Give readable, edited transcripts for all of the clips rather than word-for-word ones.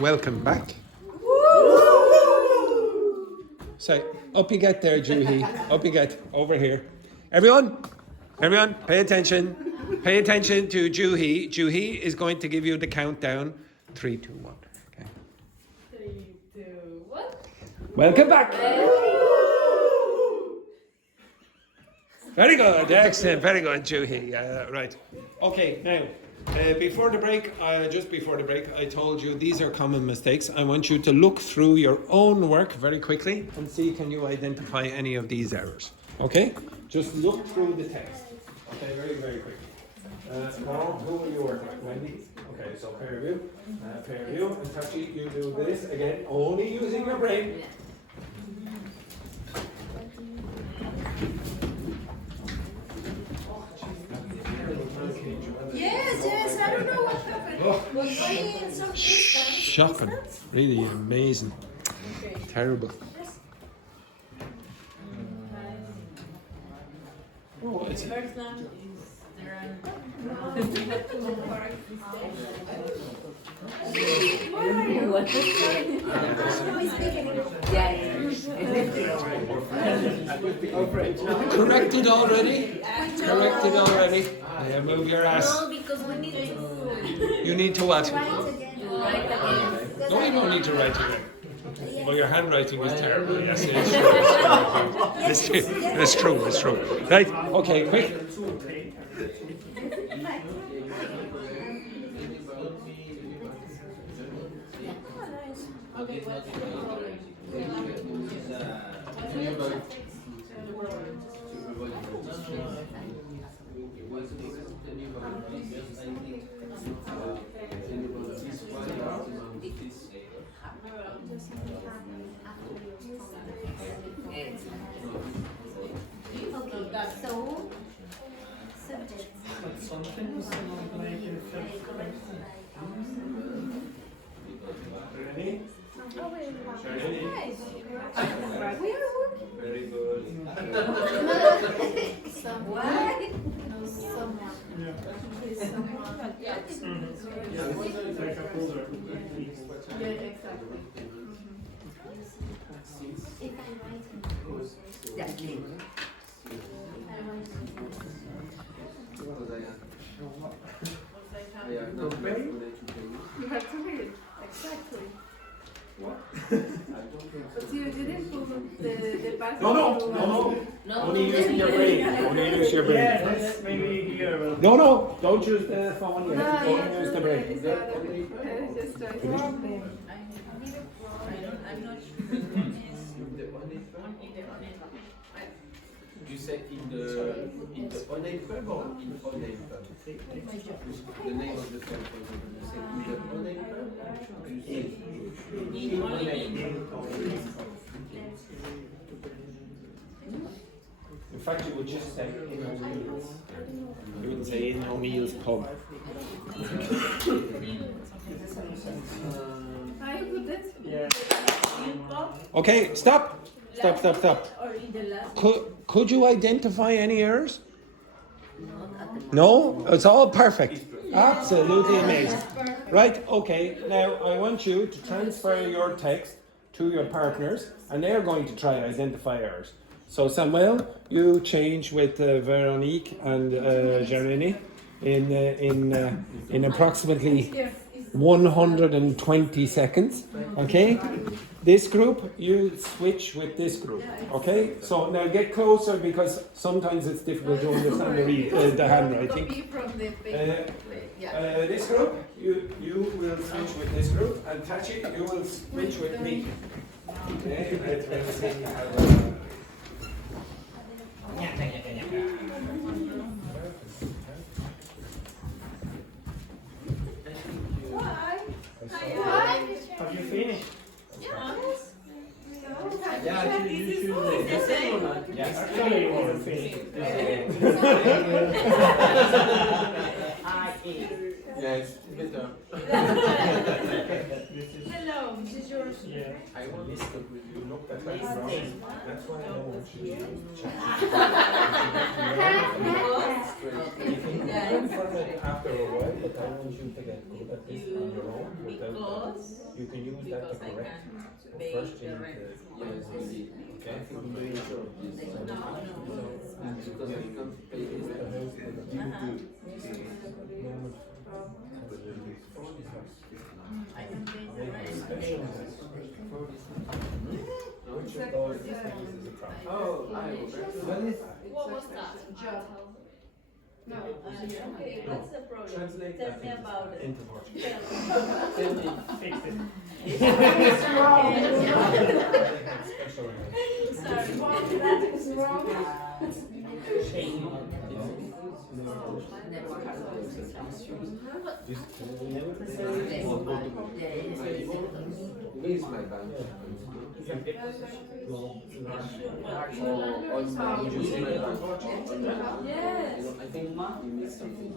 Welcome back. So, up you get there, Juhi. Up you get. Over here. Everyone, pay attention. Pay attention to Juhi. Juhi is going to give you the countdown. 3, 2, 1. Okay. 3, 2, 1. Welcome back. Very good. Excellent. Very good, Juhi. Right. Okay, now. Before the break, just before the break, I told you these are common mistakes. I want you to look through your own work very quickly and see can you identify any of these errors. Okay? Just look through the text. Okay, very, very quickly. Now, who will you work with? Wendy? Okay, so pair of you, and Tachi, you do this again, only using your brain. Yes, I don't know what happened. Was I in some Shocking. Really amazing. Okay. Terrible. Oh, it's First one is there are where are you? corrected already? Corrected already? Yeah, move your ass. No, because we need to You need to what? write again. No, you don't need to write again. Well, your handwriting is terrible. Yes, it is true. It's true. It's true. Right? Okay, quick. So, subject. Ready? Very good. Someone. If I'm writing. You have to read. Exactly. What? But you didn't put the password. No. Only using your brain. Only use your brain. Yeah, maybe here. No. Don't use the phone yet. No, Only use the brain. just try to I'm not sure. You say in the online pub or in online pub? The name of the pub, for example, you say in the online pub or you say in online? In fact, you would just say in O'Neill's. You wouldn't say in O'Neill's pub. How you put it? Yeah. Okay, stop. Or in the last. Could you identify any errors? No? It's all perfect. Absolutely amazing. Right, okay. Now I want you to transfer your text to your partners and they're going to try identify errors. So Samuel, you change with Véronique and Jérémy in approximately 120 seconds. Okay? This group, you switch with this group. Okay? So now get closer because sometimes it's difficult to understand the handwriting. Copy from the paper. This group, you will switch with this group, and Tachi, you will switch with me. Okay? Let's see how. Have you finished? Yeah, you choose the same one. Yes. Actually, you want to finish. Yes, better. Hello, this is your Yeah. I want this to You look at that wrong. That's why I don't want you to use You can learn from it after a while, but I want you to get good at this on your own. Without you can use that to correct. But first you need to yes, really. okay? I think I'm doing sure of this. Because I can't pay the rent. Which of those is used as a prompt? Oh, I will. What was that? No. Okay, what's the problem? Translate Tell that me about it. into Portuguese. Tell me. Fix it. They had special names. Where is my bank? On my using my bank. Yes. You know, I think you missed something.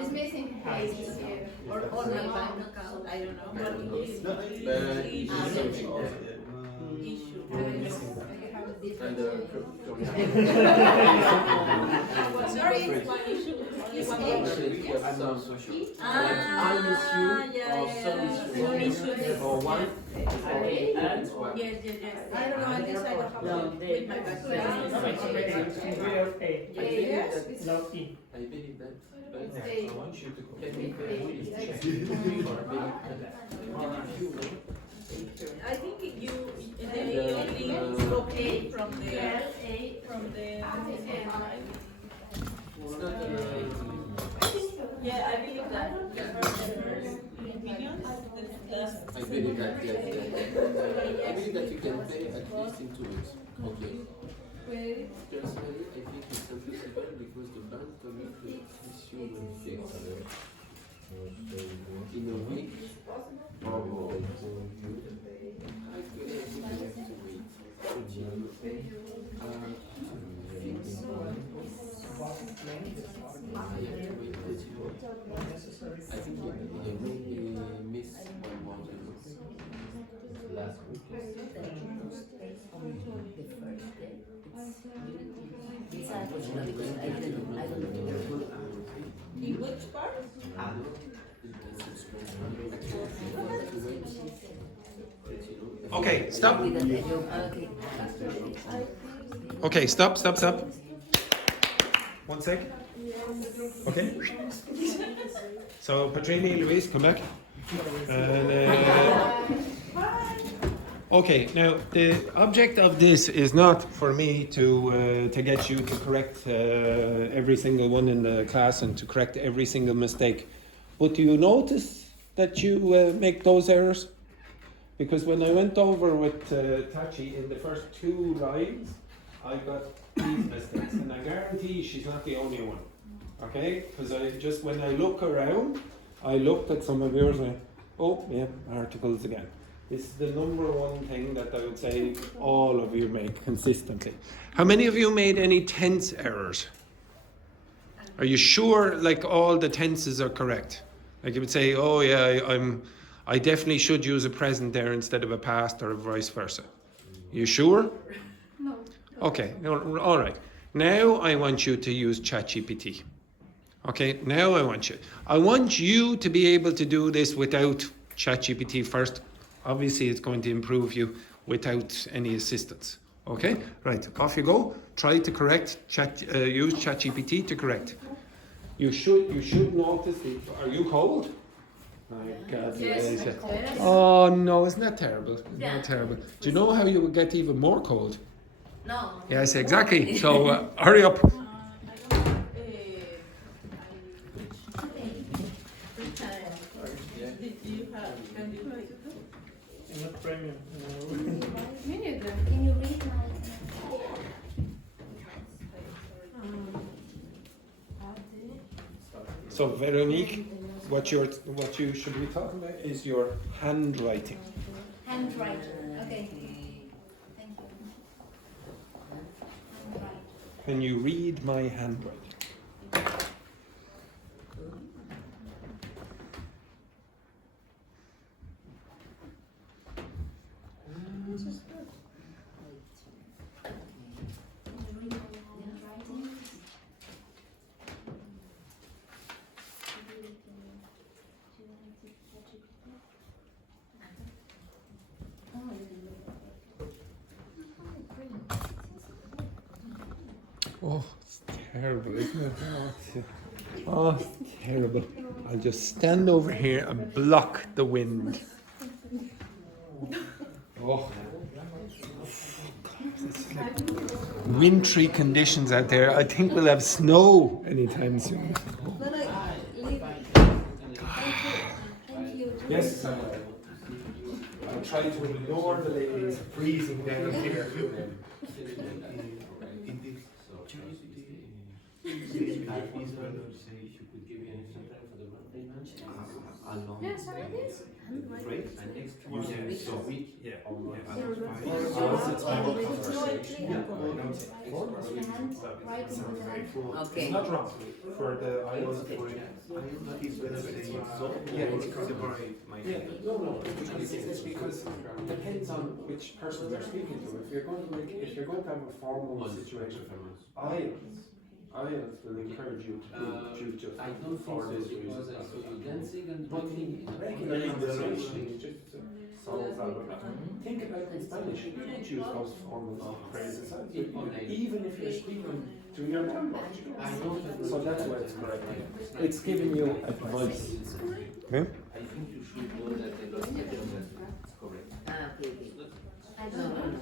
It's missing pages here. Or my bank account, I don't know. But it's But you missed something. issue. And Sorry, it's one issue. It's one actually issue. it was some social. Ah, I miss you yeah, or some issue. Or one. And one. Yes, yes, yes. I don't know, I guess I don't have to with my bank. No, it's okay. We are okay. Yes. No fee. I believe that. But I want you to go. can we check? I think they only okay from the It's not yeah, I believe that the first opinions, the last. I believe that, yes, I believe that you can pay at least in 2 weeks. Okay. Personally, I think it's impossible because the bank told me to issue when fixed in a week or more. I think I have to wait. I think he missed one more last week. In which part? Okay, stop. Okay, stop. 1 sec. Okay. So Petrini, Louise, come back. And, okay, now the object of this is not for me to get you to correct every single one in the class and to correct every single mistake. But do you notice that you make those errors? Because when I went over with Tachi in the first 2 lines, I got these mistakes, and I guarantee she's not the only one. Okay? Because when I look around, I looked at some of yours and oh, yeah, articles again. This is the number one thing that I would say all of you make consistently. How many of you made any tense errors? Are you sure like all the tenses are correct? Like you would say, oh yeah, I definitely should use a present there instead of a past or vice versa. You sure? No. Okay, all right. Now I want you to use ChatGPT. Okay, now I want you to be able to do this without ChatGPT first. Obviously, it's going to improve you without any assistance. Okay, right, off you go. Try to correct, use ChatGPT to correct. You should notice it. Are you cold? My God, Yes. yes. Oh no, isn't that terrible? Isn't that terrible? Do you know how you would get even more cold? No. Yes, exactly. So hurry up. Did you have, can you write it down? Not premium. Me neither. Can you read my? So Véronique, what you should be talking about is your handwriting. Handwriting. Okay. Thank you. Handwriting. Can you read my handwriting? Oh, it's terrible, isn't it? Oh, it's terrible. I'll just stand over here and block the wind. Oh, it's like wintry conditions out there. I think we'll have snow anytime soon. Yes, I'll try to ignore the ladies freezing down here. Yes, I did. Okay. It's not wrong for the IELTS. No, it's because it depends on which person you're speaking to. If you're going to have a formal situation, IELTS will encourage you to choose just I don't think so, because I saw you dancing and but talking. regular conversation just solves that one. Think about in Spanish, you don't choose those formal phrases. Even if you're speaking to your language. I don't have So that's why it's correct. It's giving you advice. Okay? I think you should know that the lost agenda is correct. Okay. I don't know.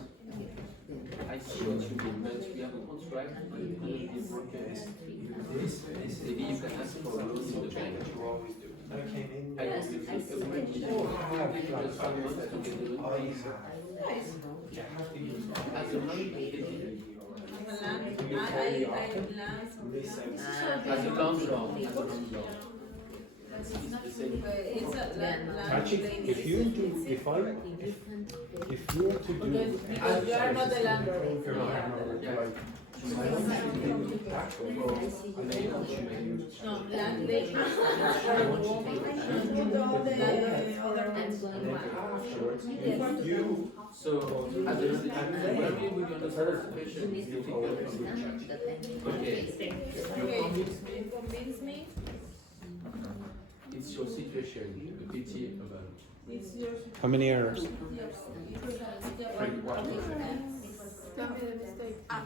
I see what you mean, but we have a contract, and it cannot be broken. Maybe you can ask for a loan in the bank. I don't think it's a great deal. Just someone to get the loan. As a money, as a landlord. Actually, if you were to do, Because you are not the landlord. No, landlady. So, as a landlord, where we will understand the patient is difficult. Okay, you Convince me. it's your situation, the pity about it. It's yours. how many errors? Tell me the mistake. I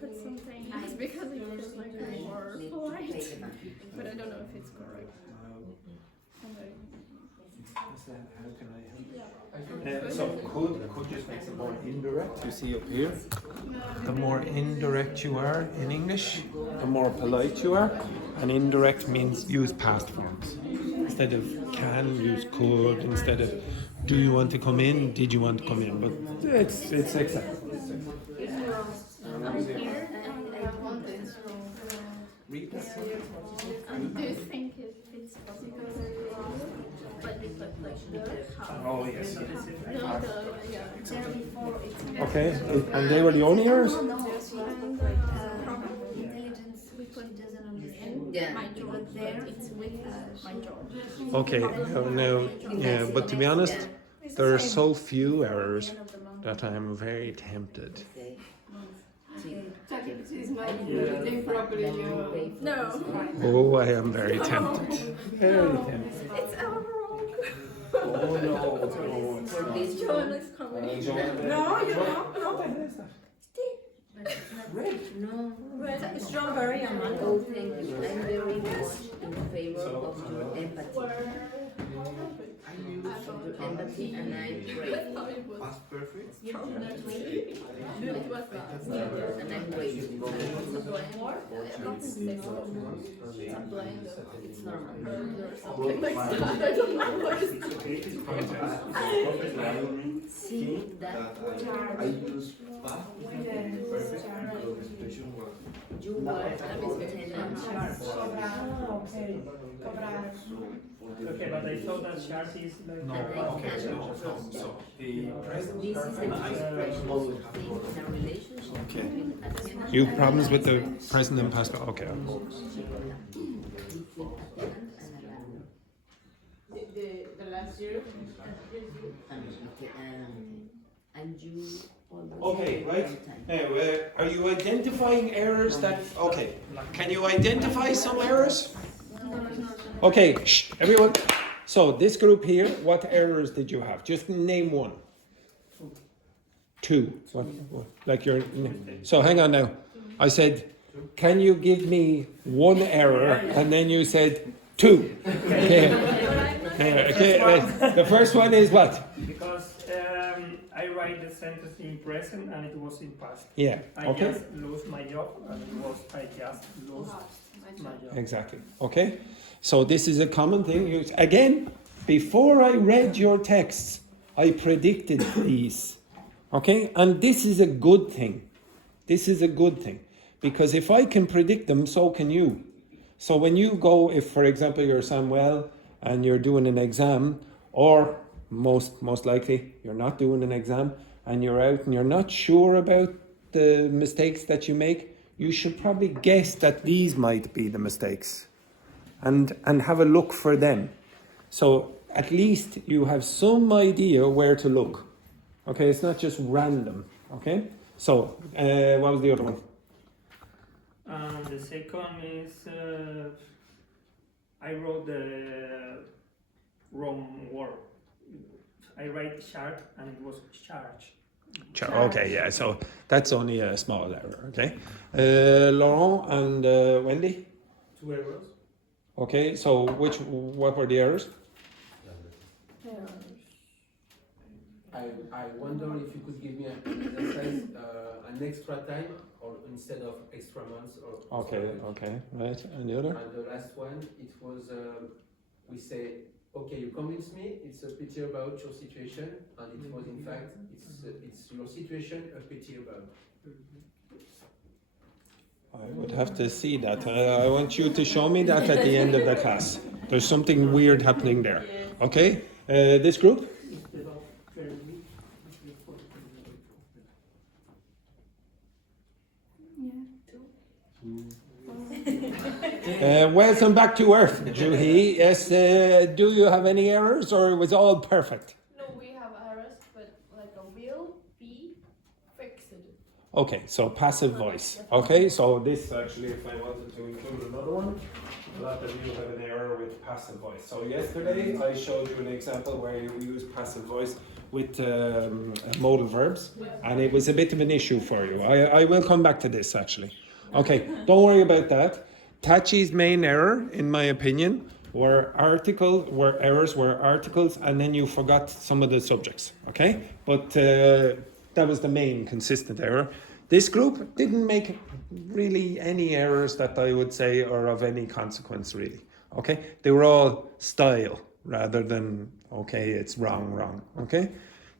put something because it was like more polite, but I don't know if it's correct. So could just make it more indirect. You see up here, the more indirect you are in English, the more polite you are. And indirect means use past forms. Instead of can, use could. Instead of do you want to come in, did you want to come in. But it's exact. Do you think it's possible? But we put like how? Oh yes. No, yeah. Okay, and they were the only errors? And intelligence, we put doesn't understand my job there. It's with my job. Okay, now, yeah, but to be honest, there are so few errors that I'm very tempted. ChatGPT is not reading properly. No, Oh, I am very tempted. Very tempted. it's our wrong. Oh no, This John is coming. No, you don't. No. Strawberry and mango. Oh, thank you. I'm very much in favor of your empathy. Empathy, and I pray. Past perfect? It was And I'm grateful. It's normal. Something like that. I don't know what it's See that I use past perfect because the expression was you were tenant sharp. Okay, but I thought that sharp is like. No, okay, so the present This is an perfect expression always in a relationship Okay. between a tenant You have problems with the present and past? Okay. The last zero. And you always Okay, right. time. Now, are you identifying errors that? Okay. Can you identify some errors? Okay, shh, everyone. So this group here, what errors did you have? Just name one. Two. What? Like your. So hang on now. I said, can you give me one error? And then you said two. Okay. Okay. The first one is what? Because I write the sentence in present and it was in past. Yeah. I Okay. just lost my job and it was I just lost my job. Exactly. Okay. So this is a common thing. Again, before I read your texts, I predicted these. Okay? And this is a good thing. This is a good thing. Because if I can predict them, so can you. So when you go, if for example you're Samuel and you're doing an exam, or most likely you're not doing an exam and you're out and you're not sure about the mistakes that you make, you should probably guess that these might be the mistakes and have a look for them. So at least you have some idea where to look. Okay, it's not just random. Okay, so what was the other one? The second is I wrote the wrong word. I write chart and it was charge. Okay, yeah, so that's only a small error, okay? Laurent and Wendy? 2 errors. Okay, so what were the errors? I wonder if you could give me an exercise, an extra time, or instead of extra months, or. Okay, right, and the other? And the last one, it was, we say, okay, you convince me, it's a pity about your situation, and it was in fact, it's your situation a pity about. I would have to see that. I want you to show me that at the end of the class. There's something weird happening there. Okay, this group? Welcome back to Earth, Juhi. Yes, do you have any errors or it was all perfect? No, we have errors, but like a will be fixed. Okay, so passive voice. Okay, so this actually, if I wanted to include another one, a lot of you have an error with passive voice. So yesterday I showed you an example where you use passive voice with modal verbs, and it was a bit of an issue for you. I will come back to this actually. Okay, don't worry about that. Tachi's main error, in my opinion, were errors were articles, and then you forgot some of the subjects. Okay, but that was the main consistent error. This group didn't make really any errors that I would say are of any consequence, really. Okay, they were all style rather than okay, it's wrong. Okay,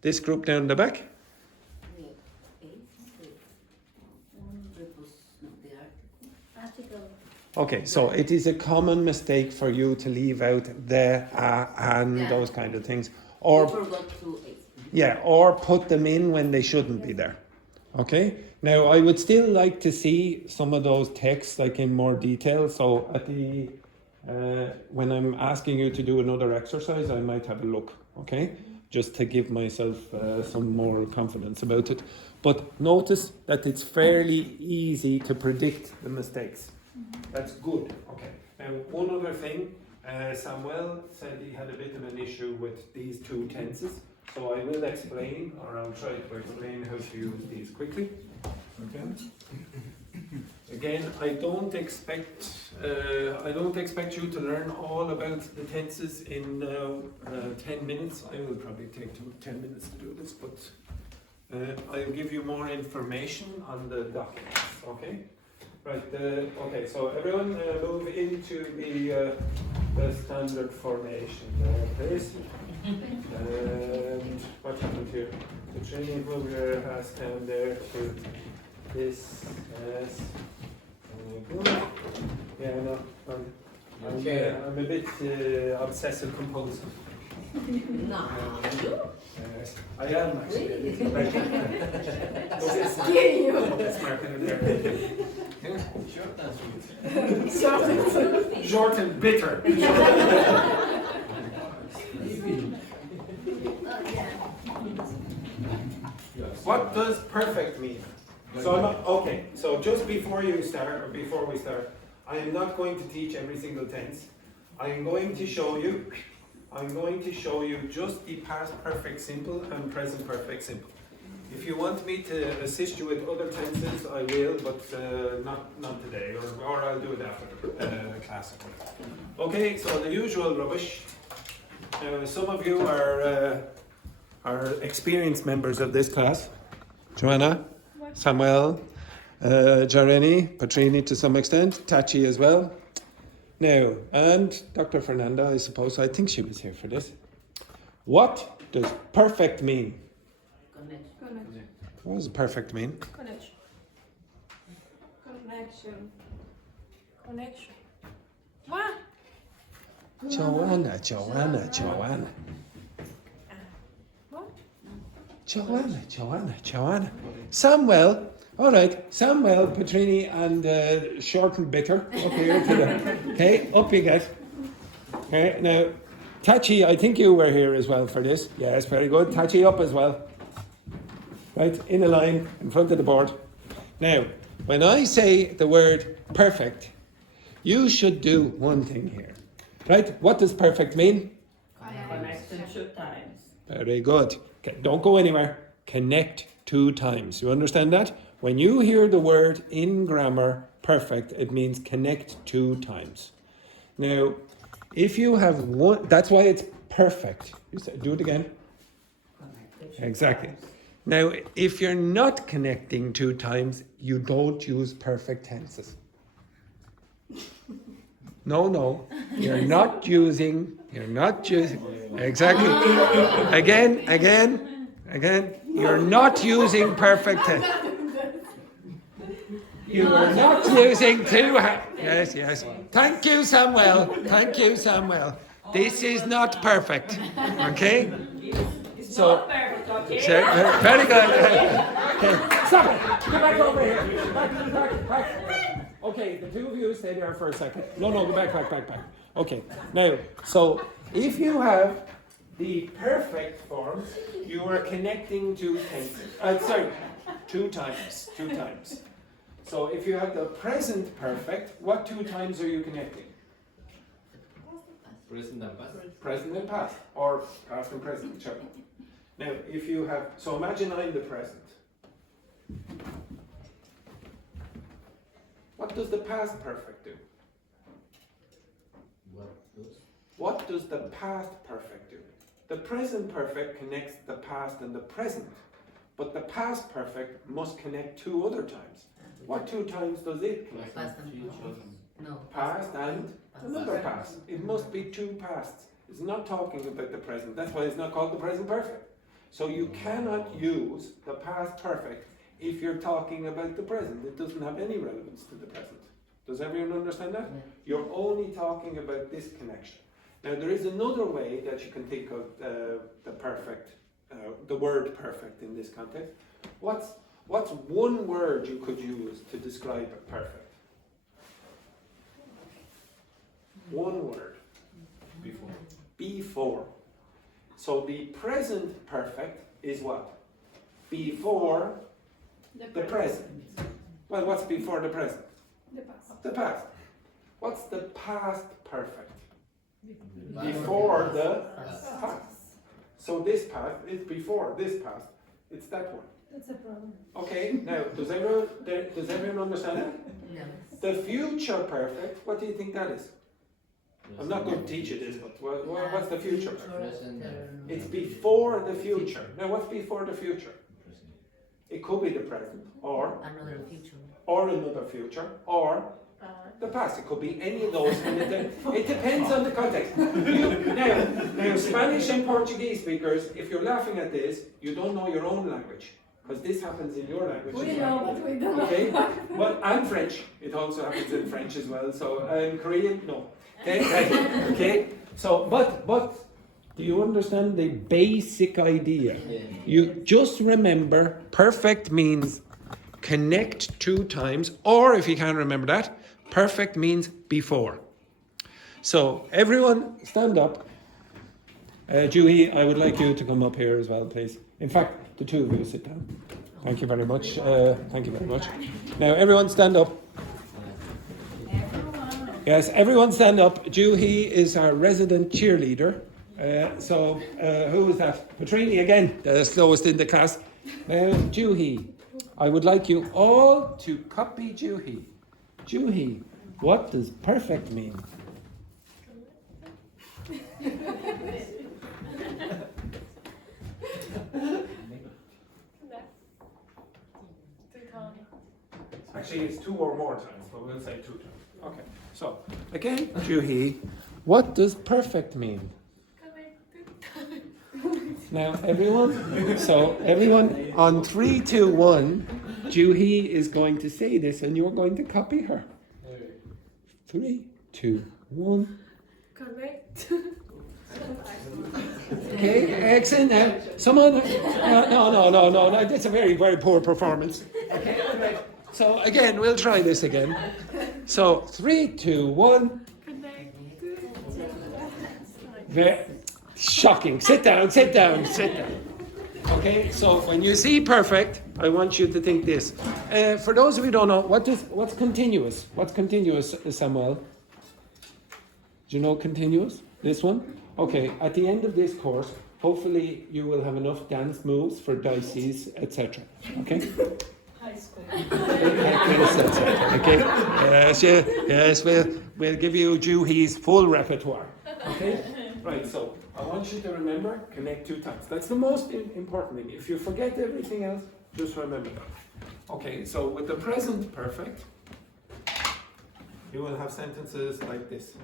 this group down the back. Okay, so it is a common mistake for you to leave out the, and those kind of things. Or or put them in when they shouldn't be there. Okay? Now, I would still like to see some of those texts like in more detail. So at the, when I'm asking you to do another exercise, I might have a look. Okay? Just to give myself some more confidence about it. But notice that it's fairly easy to predict the mistakes. That's good. Okay. Now, one other thing, Samuel said he had a bit of an issue with these two tenses. So I will explain, or I'll try to explain how to use these quickly. Okay. Again, I don't expect you to learn all about the tenses in 10 minutes. I will probably take 10 minutes to do this, but I'll give you more information on the documents. Okay. Right, okay, so everyone move into the standard formation there, please. And what happened here? The training mover has down there to this, yes. Good. Yeah, no, I'm a bit obsessive compulsive. No, you? Yes, I am actually. Kidding you. That's marking it there. Short and sweet. Short and bitter. What does perfect mean? So okay, so just before you start, or before we start, I am not going to teach every single tense. I am going to show you, just the past perfect simple and present perfect simple. If you want me to assist you with other tenses, I will, but not today, or I'll do it after the class. Okay, so the usual rubbish. Some of you are experienced members of this class. Joanna, Samuel, Jareni, Petrini to some extent, Tachi as well. Now, and Dr. Fernanda, I suppose, I think she was here for this. What does perfect mean? Connection. What does perfect mean? Connection. Connection. Connection. What? Joanna. What? Joanna. Samuel. All right, Samuel, Petrini, and Short and Bitter. Okay, up you get. Okay, now, Tachi, I think you were here as well for this. Yes, very good. Tachi up as well. Right, in a line, in front of the board. Now, when I say the word perfect, you should do one thing here. Right, what does perfect mean? Connected 2 times. Very good. Okay, don't go anywhere. Connect 2 times. You understand that? When you hear the word in grammar perfect, it means connect 2 times. Now, if you have one, that's why it's perfect. You say, do it again. Exactly. Now, if you're not connecting 2 times, you don't use perfect tenses. No, you're not using, exactly. Again, you're not using perfect tense. You are not using 2 Yes. Thank you, Samuel. This is not perfect. Okay? So, very good. Okay, stop it. Get back over here. Back. Okay, the 2 of you stay there for a second. No, go back. Okay, now, so if you have the perfect forms, you are connecting 2 tenses. 2 times. So if you have the present perfect, what 2 times are you connecting? Present and past. Present and past, or past and present, whichever. Now, if you have, so imagine I'm the present. What does the past perfect do? What does the past perfect do? The present perfect connects the past and the present, but the past perfect must connect 2 other times. What 2 times does it connect? Past and future. No. Past and another past. It must be 2 pasts. It's not talking about the present. That's why it's not called the present perfect. So you cannot use the past perfect if you're talking about the present. It doesn't have any relevance to the present. Does everyone understand that? Yeah. You're only talking about this connection. Now there is another way that you can think of the perfect, the word perfect in this context. What's one word you could use to describe a perfect? One word. Before. So the present perfect is what? Before the present. Well, what's before the present? The past. The past. What's the past perfect? Before the past. So this past is before this past. It's that one. That's a problem. Okay, now does everyone understand that? No. The future perfect, what do you think that is? I'm not going to teach you this, but what's the future perfect? It's before the future. Now what's before the future? It could be the present, or Another future. or another future, or the past. It could be any of those. And it depends on the context. Now, Spanish and Portuguese speakers, if you're laughing at this, you don't know your own language. Because this happens in your language We as know, well. but we don't know. Okay? But and French. It also happens in French as well. So Korean, no. Okay? So, but Do you understand the basic idea? You just remember perfect means connect 2 times, or if you can't remember that, perfect means before. So everyone stand up. Juhi, I would like you to come up here as well, please. In fact, the 2 of you sit down. Thank you very much. Thank you very much. Now everyone stand up. Yes, everyone stand up. Juhi is our resident cheerleader. So who is that? Petrini again, the slowest in the class. Juhi, I would like you all to copy Juhi. Juhi, what does perfect mean? Actually, it's 2 or more times, but we'll say 2 times. Okay. So again, Juhi, what does perfect mean? Now, everyone on 3, 2, 1, Juhi is going to say this and you're going to copy her. 3, 2, 1. Correct. Okay, excellent. Now, someone, no, that's a very, very poor performance. Okay, right. So again, we'll try this again. So 3, 2, 1. Shocking. Sit down. Okay, so when you see perfect, I want you to think this. For those of you who don't know, what's continuous? What's continuous, Samuel? Do you know continuous? This one? Okay, at the end of this course, hopefully you will have enough dance moves for dices, etc. Okay? High school. Okay? Yes, we'll give you Juhi's full repertoire. Okay? Right, so I want you to remember, connect 2 times. That's the most important thing. If you forget everything else, just remember that. Okay, so with the present perfect, you will have sentences like this.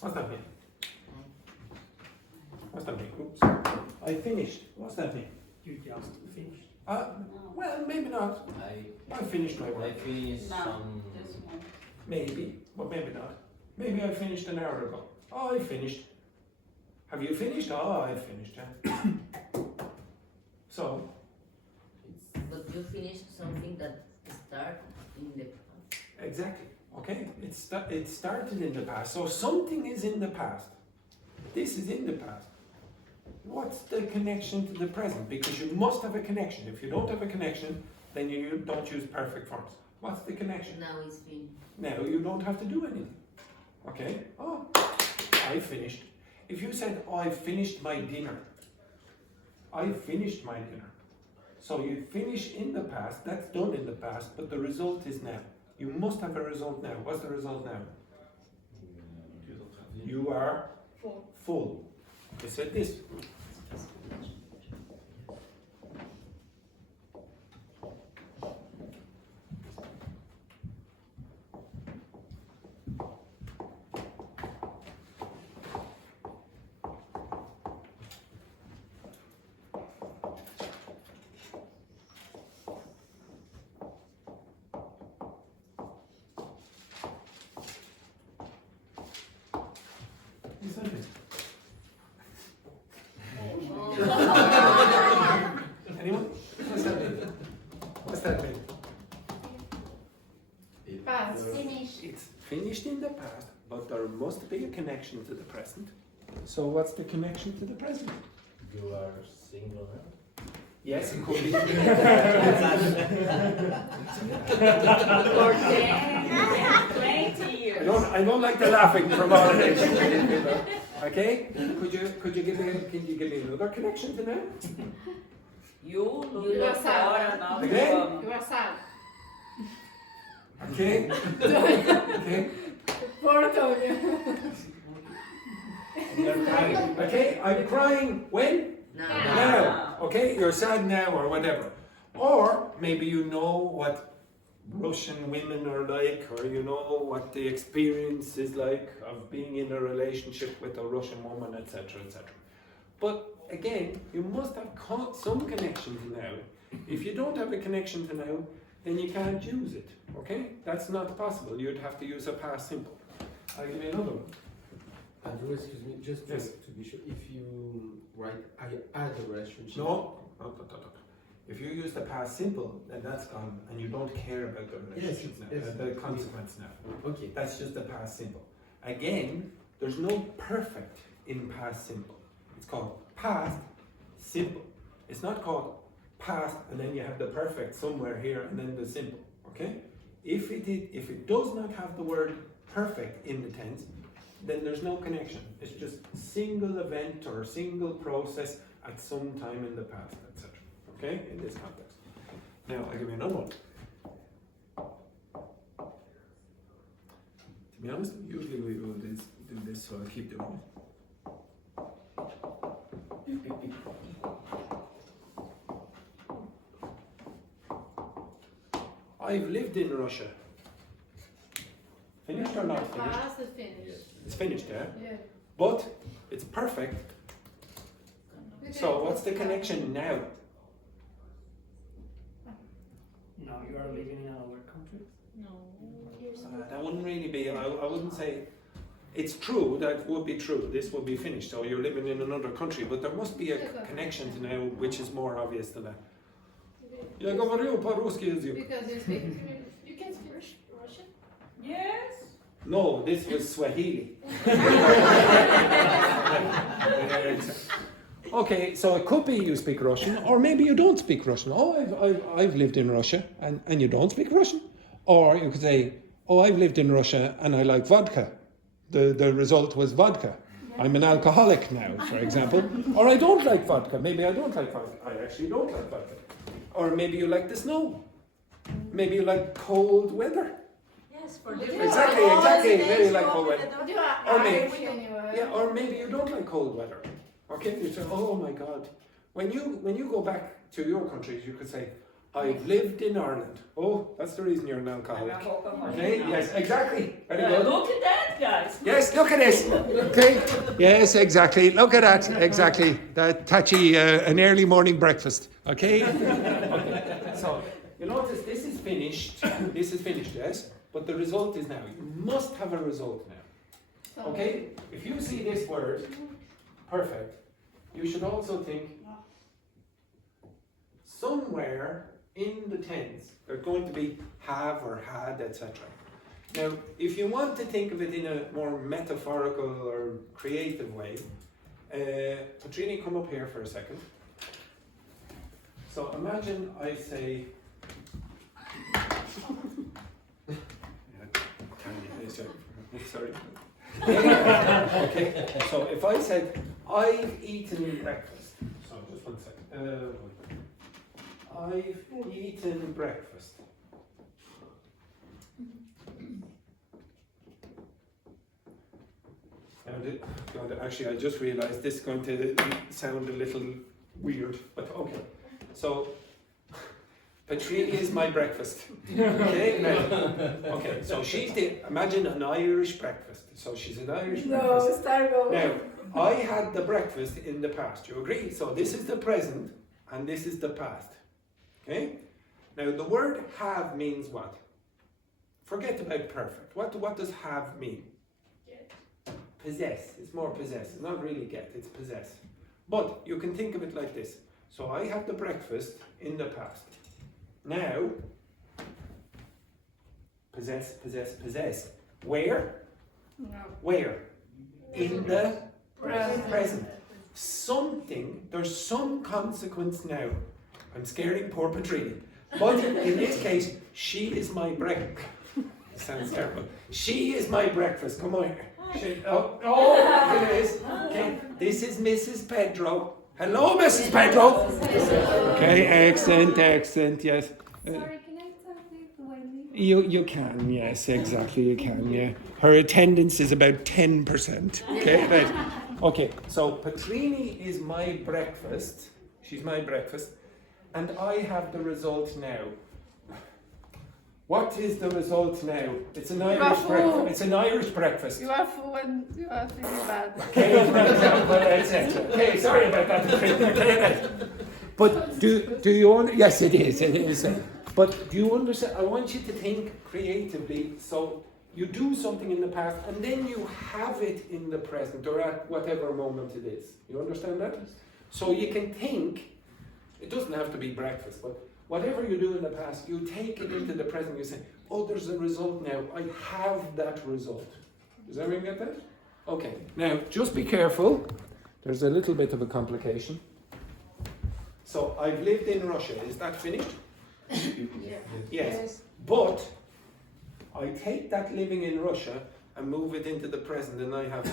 What's that mean? What's that mean? Oops. I finished. What's that mean? You just finished. Well, maybe not. I finished my work. I finished some. Maybe, but maybe not. Maybe I finished an hour ago. Oh, I finished. Have you finished? Oh, I finished. So, But you finished something that started in the past. exactly. Okay, it started in the past. So something is in the past. This is in the past. What's the connection to the present? Because you must have a connection. If you don't have a connection, then you don't use perfect forms. What's the connection? Now it's finished. Now you don't have to do anything. Okay? Oh, I finished. If you said, oh, I finished my dinner. I finished my dinner. So you finish in the past, that's done in the past, but the result is now. You must have a result now. What's the result now? You are full. I said this. Anyone? What's that mean? What's that mean? Past. It's finished in the past, but there must be a connection to the present. So what's the connection to the present? You are single now? Yes, it could be. For 20 years. I don't like the laughing from all of this. Okay? Could you give me another connection to now? You look You are for sad. another Again? woman. You are sad. Okay? Okay? Poor Tony. Okay? I'm crying when? Now. Now. Okay? You're sad now or whatever. Or maybe you know what Russian women are like, or you know what the experience is like of being in a relationship with a Russian woman, etc., etc. But again, you must have some connection to now. If you don't have a connection to now, then you can't use it. Okay? That's not possible. You'd have to use a past simple. I'll give you another one. Andrew, excuse me, just Yes. to be sure, if you write I add a relationship. No. If you use the past simple, then that's gone, and you don't care about the relationship now, yes. the consequence now. Okay. That's just the past simple. Again, there's no perfect in past simple. It's called past simple. It's not called past and then you have the perfect somewhere here and then the simple. Okay? If it does not have the word perfect in the tense, then there's no connection. It's just single event or single process at some time in the past, etc. Okay? In this context. Now I'll give you another one. To be honest, usually we will do this, so I'll keep doing it. I've lived in Russia. Finished or not The finished? past is finished. It's finished, yeah? Yeah. But it's perfect. So what's the connection now? No, you are living in another country. That wouldn't really be, I wouldn't say, it's true, that would be true, this would be finished, so you're living in another country, but there must be a connection to now which is more obvious than that. Я говорю по-русски язык. Because you speak. You can speak Russian? Yes. No, this was Swahili. Okay, so it could be you speak Russian, or maybe you don't speak Russian. Oh, I've lived in Russia, and you don't speak Russian. Or you could say, oh, I've lived in Russia, and I like vodka. The result was vodka. I'm an alcoholic now, for example. Or I don't like vodka. Maybe I don't like vodka. I actually don't like vodka. Or maybe you like the snow. Maybe you like cold weather. Yes, for Exactly. Maybe you like cold weather. You are Or maybe- Irish anyway. Yeah, or maybe you don't like cold weather. Okay, you say, oh my God. When you go back to your countries, you could say, I've lived in Ireland. Oh, that's the reason you're an alcoholic. Okay, yes, exactly. Very good. Look at that, guys. Yes, look at this. Okay. Yes, exactly. Look at that. Exactly. That touchy, an early morning breakfast. Okay. So you notice this is finished. This is finished. Yes, but the result is now. You must have a result now. Okay. If you see this word, perfect, you should also think somewhere in the tense there's going to be have or had, etc. Now, if you want to think of it in a more metaphorical or creative way, Petrini, come up here for a second. So imagine I say, sorry. Okay, so if I said, I've eaten breakfast. So just one second. I've eaten breakfast. God, actually, I just realized this is going to sound a little weird, but okay. So, Petrini is my breakfast. Okay, now, okay. So she's imagine an Irish breakfast. So she's an Irish breakfast. No, start over. Now, I had the breakfast in the past. You agree? So this is the present, and this is the past. Okay. Now the word have means what? Forget about perfect. What does have mean? Possess. It's more possess. It's not really get, it's possess. But you can think of it like this. So I had the breakfast in the past. Now, possess. Where? No. Where? In the Present. present. Something, there's some consequence now. I'm scaring poor Petrini. But in this case, she is my breakfast. Sounds terrible. She is my breakfast. Come on. Here it is. Okay. This is Mrs. Pedro. Hello, Mrs. Pedro. Okay, excellent, yes. Sorry, can I talk with Wendy? You can, yes, exactly, you can, yeah. Her attendance is about 10%. Okay, right. Okay, so Petrini is my breakfast. She's my breakfast. And I have the result now. What is the result now? It's an Irish breakfast. It's an Irish breakfast. You are full and you are feeling bad. Okay, that's it. Okay, sorry about that. Okay, but do you want? Yes, it is. But do you understand? I want you to think creatively. So you do something in the past and then you have it in the present or at whatever moment it is. You understand that? So you can think, it doesn't have to be breakfast, but whatever you do in the past, you take it into the present. You say, oh, there's a result now. I have that result. Does everyone get that? Okay. Now, just be careful. There's a little bit of a complication. So I've lived in Russia. Is that finished? Yes. But I take that living in Russia and move it into the present, and I have,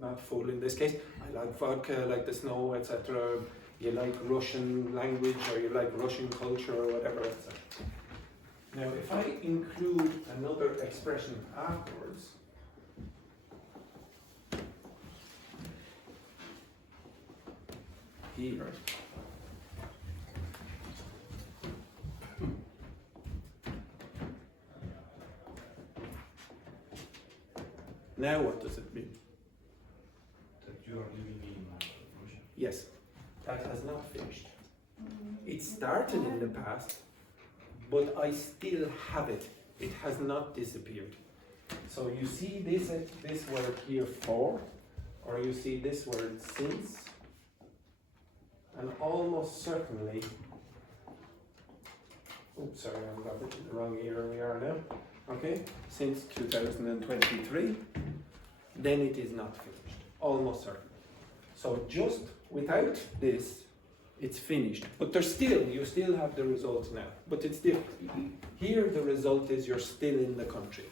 not full in this case, I like vodka, I like the snow, etc. You like Russian language, or you like Russian culture, or whatever, etc. Now, if I include another expression afterwards, here, now what does it mean? That you are living in Russia. Yes, that has not finished. It started in the past, but I still have it. It has not disappeared. So you see this word here, for, or you see this word, since, and almost certainly, oops, sorry, I've got it in the wrong year we are now. Okay, since 2023, then it is not finished, almost certainly. So just without this, it's finished. But you still have the results now. But it's different. Here the result is you're still in the country.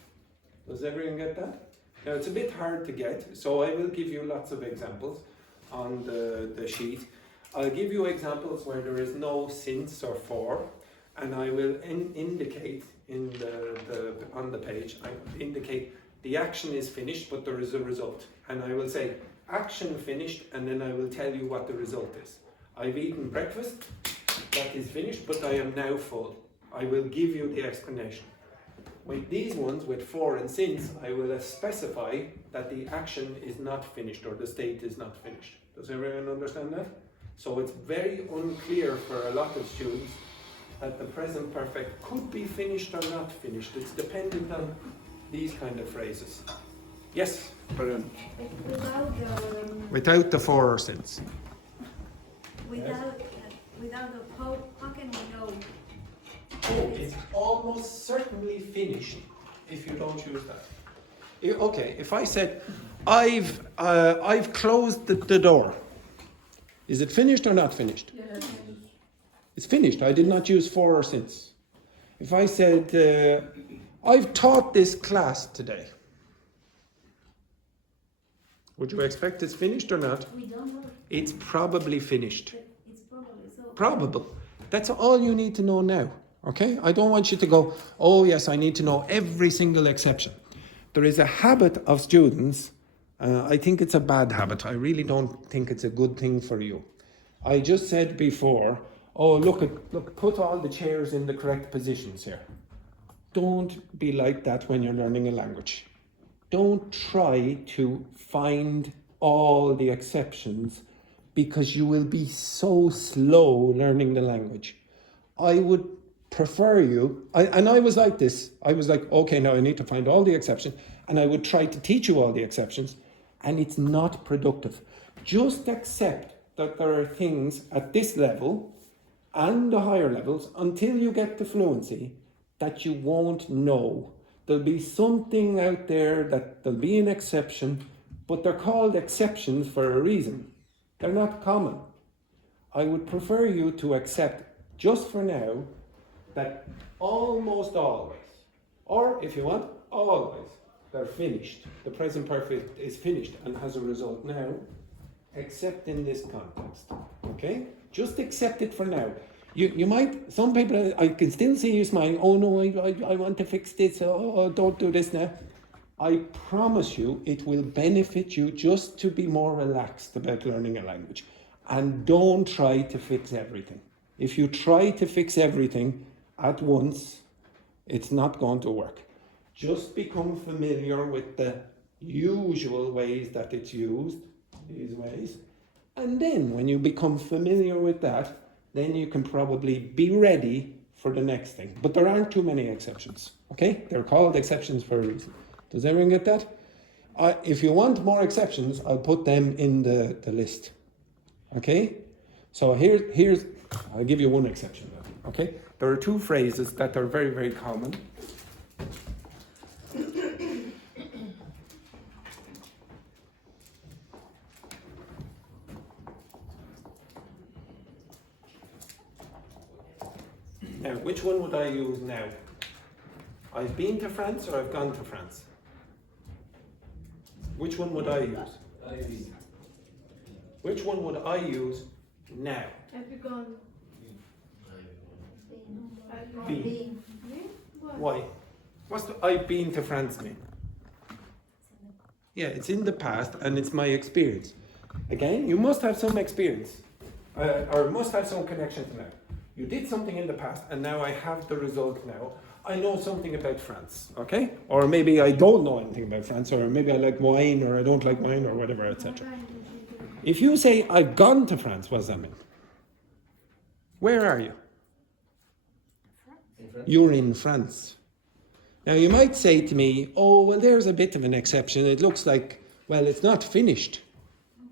Does everyone get that? Now it's a bit hard to get, so I will give you lots of examples on the sheet. I'll give you examples where there is no since or for, and I will indicate on the page, I indicate the action is finished, but there is a result. And I will say, action finished, and then I will tell you what the result is. I've eaten breakfast, that is finished, but I am now full. I will give you the explanation. With these ones, with for and since, I will specify that the action is not finished, or the state is not finished. Does everyone understand that? So it's very unclear for a lot of students that the present perfect could be finished or not finished. It's dependent on these kind of phrases. Yes, Véronique. Without the for or since. Without the how can we know? Oh, it's almost certainly finished if you don't use that. Okay, if I said, I've closed the door. Is it finished or not finished? Yes. It's finished. I did not use for or since. If I said, I've taught this class today. Would you expect it's finished or not? We don't know. It's probably finished. It's probably so. Probable. That's all you need to know now. Okay? I don't want you to go, oh yes, I need to know every single exception. There is a habit of students, I think it's a bad habit. I really don't think it's a good thing for you. I just said before, oh look, put all the chairs in the correct positions here. Don't be like that when you're learning a language. Don't try to find all the exceptions, because you will be so slow learning the language. I would prefer you, and I was like this, I was like, okay, now I need to find all the exceptions, and I would try to teach you all the exceptions, and it's not productive. Just accept that there are things at this level and the higher levels, until you get to fluency, that you won't know. There'll be something out there that there'll be an exception, but they're called exceptions for a reason. They're not common. I would prefer you to accept, just for now, that almost always, or if you want, always, they're finished. The present perfect is finished and has a result now, except in this context. Okay? Just accept it for now. You might, some people, I can still see you smiling, oh no, I want to fix this, oh, don't do this now. I promise you it will benefit you just to be more relaxed about learning a language. And don't try to fix everything. If you try to fix everything at once, it's not going to work. Just become familiar with the usual ways that it's used, these ways. And then when you become familiar with that, then you can probably be ready for the next thing. But there aren't too many exceptions, okay? They're called exceptions for a reason. Does everyone get that? If you want more exceptions, I'll put them in the list, okay? So here's, I'll give you one exception now, okay? There are two phrases that are very, very common. Now, which one would I use now? I've been to France or I've gone to France? Which one would I use? Which one would I use now? Have you gone? Been. Why? What's the I've been to France mean? Yeah, it's in the past and it's my experience. Again, you must have some experience or must have some connection to now. You did something in the past and now I have the result now. I know something about France, okay? Or maybe I don't know anything about France, or maybe I like wine or I don't like wine or whatever, etc. If you say I've gone to France, what does that mean? Where are you? You're in France. Now you might say to me, oh, well, there's a bit of an exception. It looks like, well, it's not finished.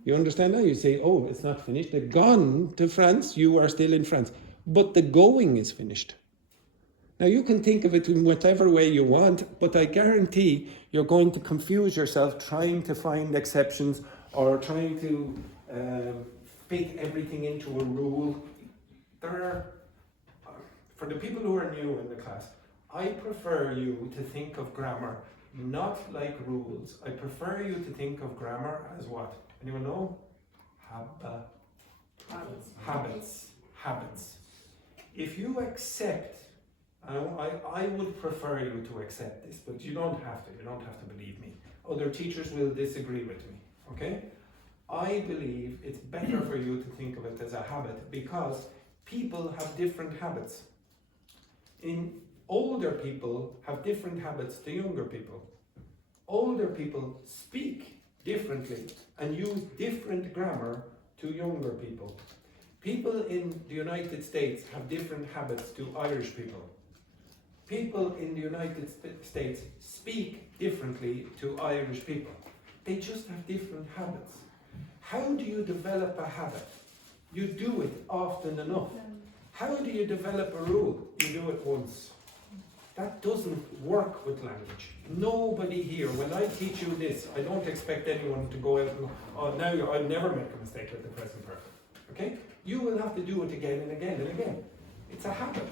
You understand that? You say, oh, it's not finished. They've gone to France, you are still in France. But the going is finished. Now you can think of it in whatever way you want, but I guarantee you're going to confuse yourself trying to find exceptions or trying to fit everything into a rule. For the people who are new in the class, I prefer you to think of grammar not like rules. I prefer you to think of grammar as what? Anyone know? Habits. If you accept, I would prefer you to accept this, but you don't have to. You don't have to believe me. Other teachers will disagree with me, okay? I believe it's better for you to think of it as a habit because people have different habits. Older people have different habits to younger people. Older people speak differently and use different grammar to younger people. People in the United States have different habits to Irish people. People in the United States speak differently to Irish people. They just have different habits. How do you develop a habit? You do it often enough. How do you develop a rule? You do it once. That doesn't work with language. Nobody here, when I teach you this, I don't expect anyone to go out and go, oh, now I'll never make a mistake with the present perfect. Okay? You will have to do it again and again and again. It's a habit.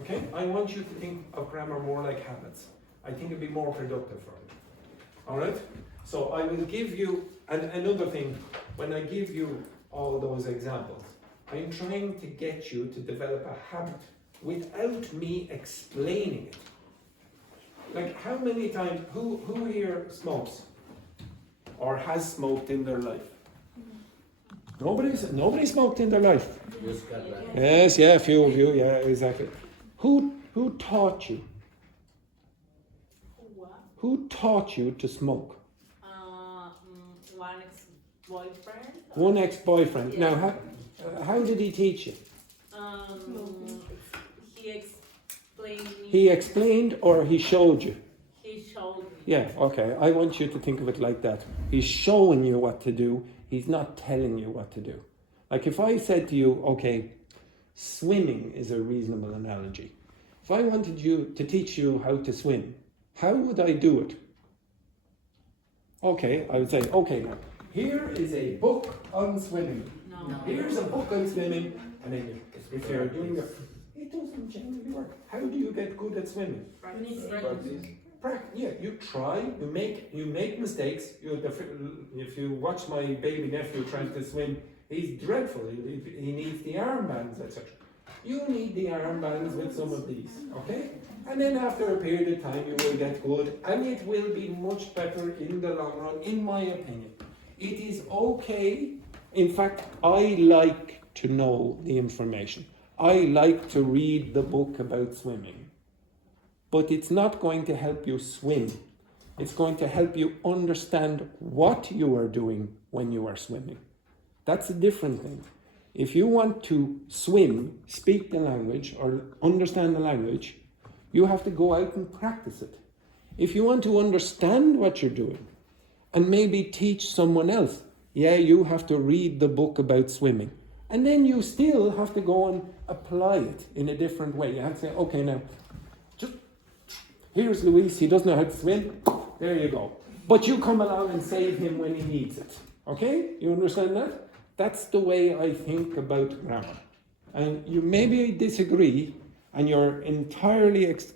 Okay? I want you to think of grammar more like habits. I think it'd be more productive for you. Alright? So I will give you, and another thing, when I give you all those examples, I'm trying to get you to develop a habit without me explaining it. Like how many times, who here smokes? Or has smoked in their life? Nobody smoked in their life. Yes, yeah, a few of you, yeah, exactly. Who taught you? Who taught you to smoke? One ex-boyfriend. One ex-boyfriend. Yeah. Now, how did he teach you? He explained me. He explained or he showed you? He showed me. Yeah, okay. I want you to think of it like that. He's showing you what to do. He's not telling you what to do. Like if I said to you, okay, swimming is a reasonable analogy. If I wanted you to teach you how to swim, how would I do it? Okay, I would say, okay, now, here is a book on swimming. No. Here's a book on swimming. And then if you're doing it doesn't generally work. How do you get good at swimming? Yeah, you try, you make mistakes. If you watch my baby nephew trying to swim, he's dreadful. He needs the armbands, etc. You need the armbands with some of these, okay? And then after a period of time, you will get good, and it will be much better in the long run, in my opinion. It is okay. In fact, I like to know the information. I like to read the book about swimming. But it's not going to help you swim. It's going to help you understand what you are doing when you are swimming. That's a different thing. If you want to swim, speak the language, or understand the language, you have to go out and practice it. If you want to understand what you're doing and maybe teach someone else, yeah, you have to read the book about swimming. And then you still have to go and apply it in a different way. You have to say, okay, now, just here's Luis, he doesn't know how to swim. There you go. But you come along and save him when he needs it. Okay? You understand that? That's the way I think about grammar. And you maybe disagree, and you're entirely, it's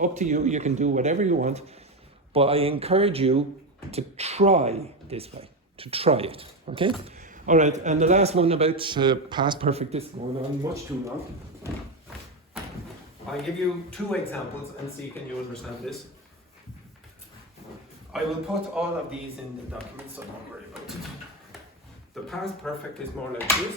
up to you, you can do whatever you want, but I encourage you to try this way, to try it. Okay? All right, and the last one about past perfect is going on much too long. I'll give you 2 examples and see can you understand this. I will put all of these in the document, so don't worry about it. The past perfect is more like this.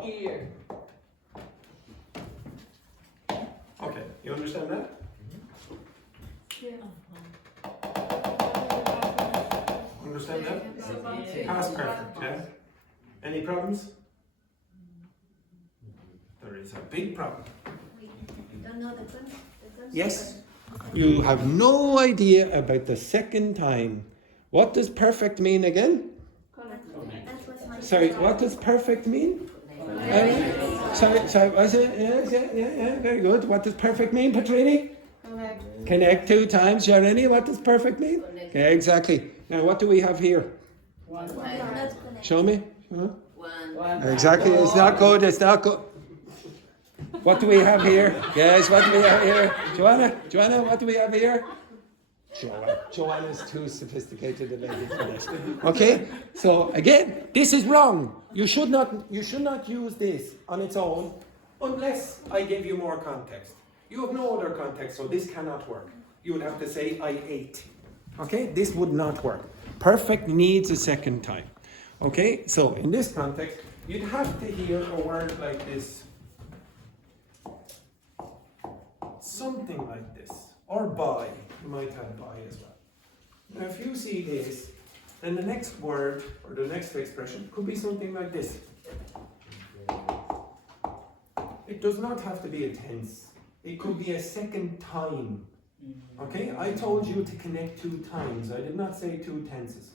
Here. Okay, you understand that? Yeah. Understand that? Yeah. Past perfect, yeah? Any problems? There is a big problem. Don't know the concept. Yes. You have no idea about the second time. What does perfect mean again? Sorry, what does perfect mean? Sorry, was it? Yeah, very good. What does perfect mean, Patrini? Connect 2 times. Yareni, what does perfect mean? Okay, exactly. Now, what do we have here? One. Show me. Huh? One. Exactly, it's not good, it's not good. What do we have here? Yes, what do we have here? Joanna, what do we have here? Joanna's too sophisticated a lady for this. Okay, so again, this is wrong. You should not use this on its own unless I give you more context. You have no other context, so this cannot work. You would have to say, I ate. Okay, this would not work. Perfect needs a second time. Okay, so in this context, you'd have to hear a word like this. Something like this. Or by. You might have by as well. Now if you see this, then the next word or the next expression could be something like this. It does not have to be a tense. It could be a second time. Okay? I told you to connect 2 times. I did not say 2 tenses.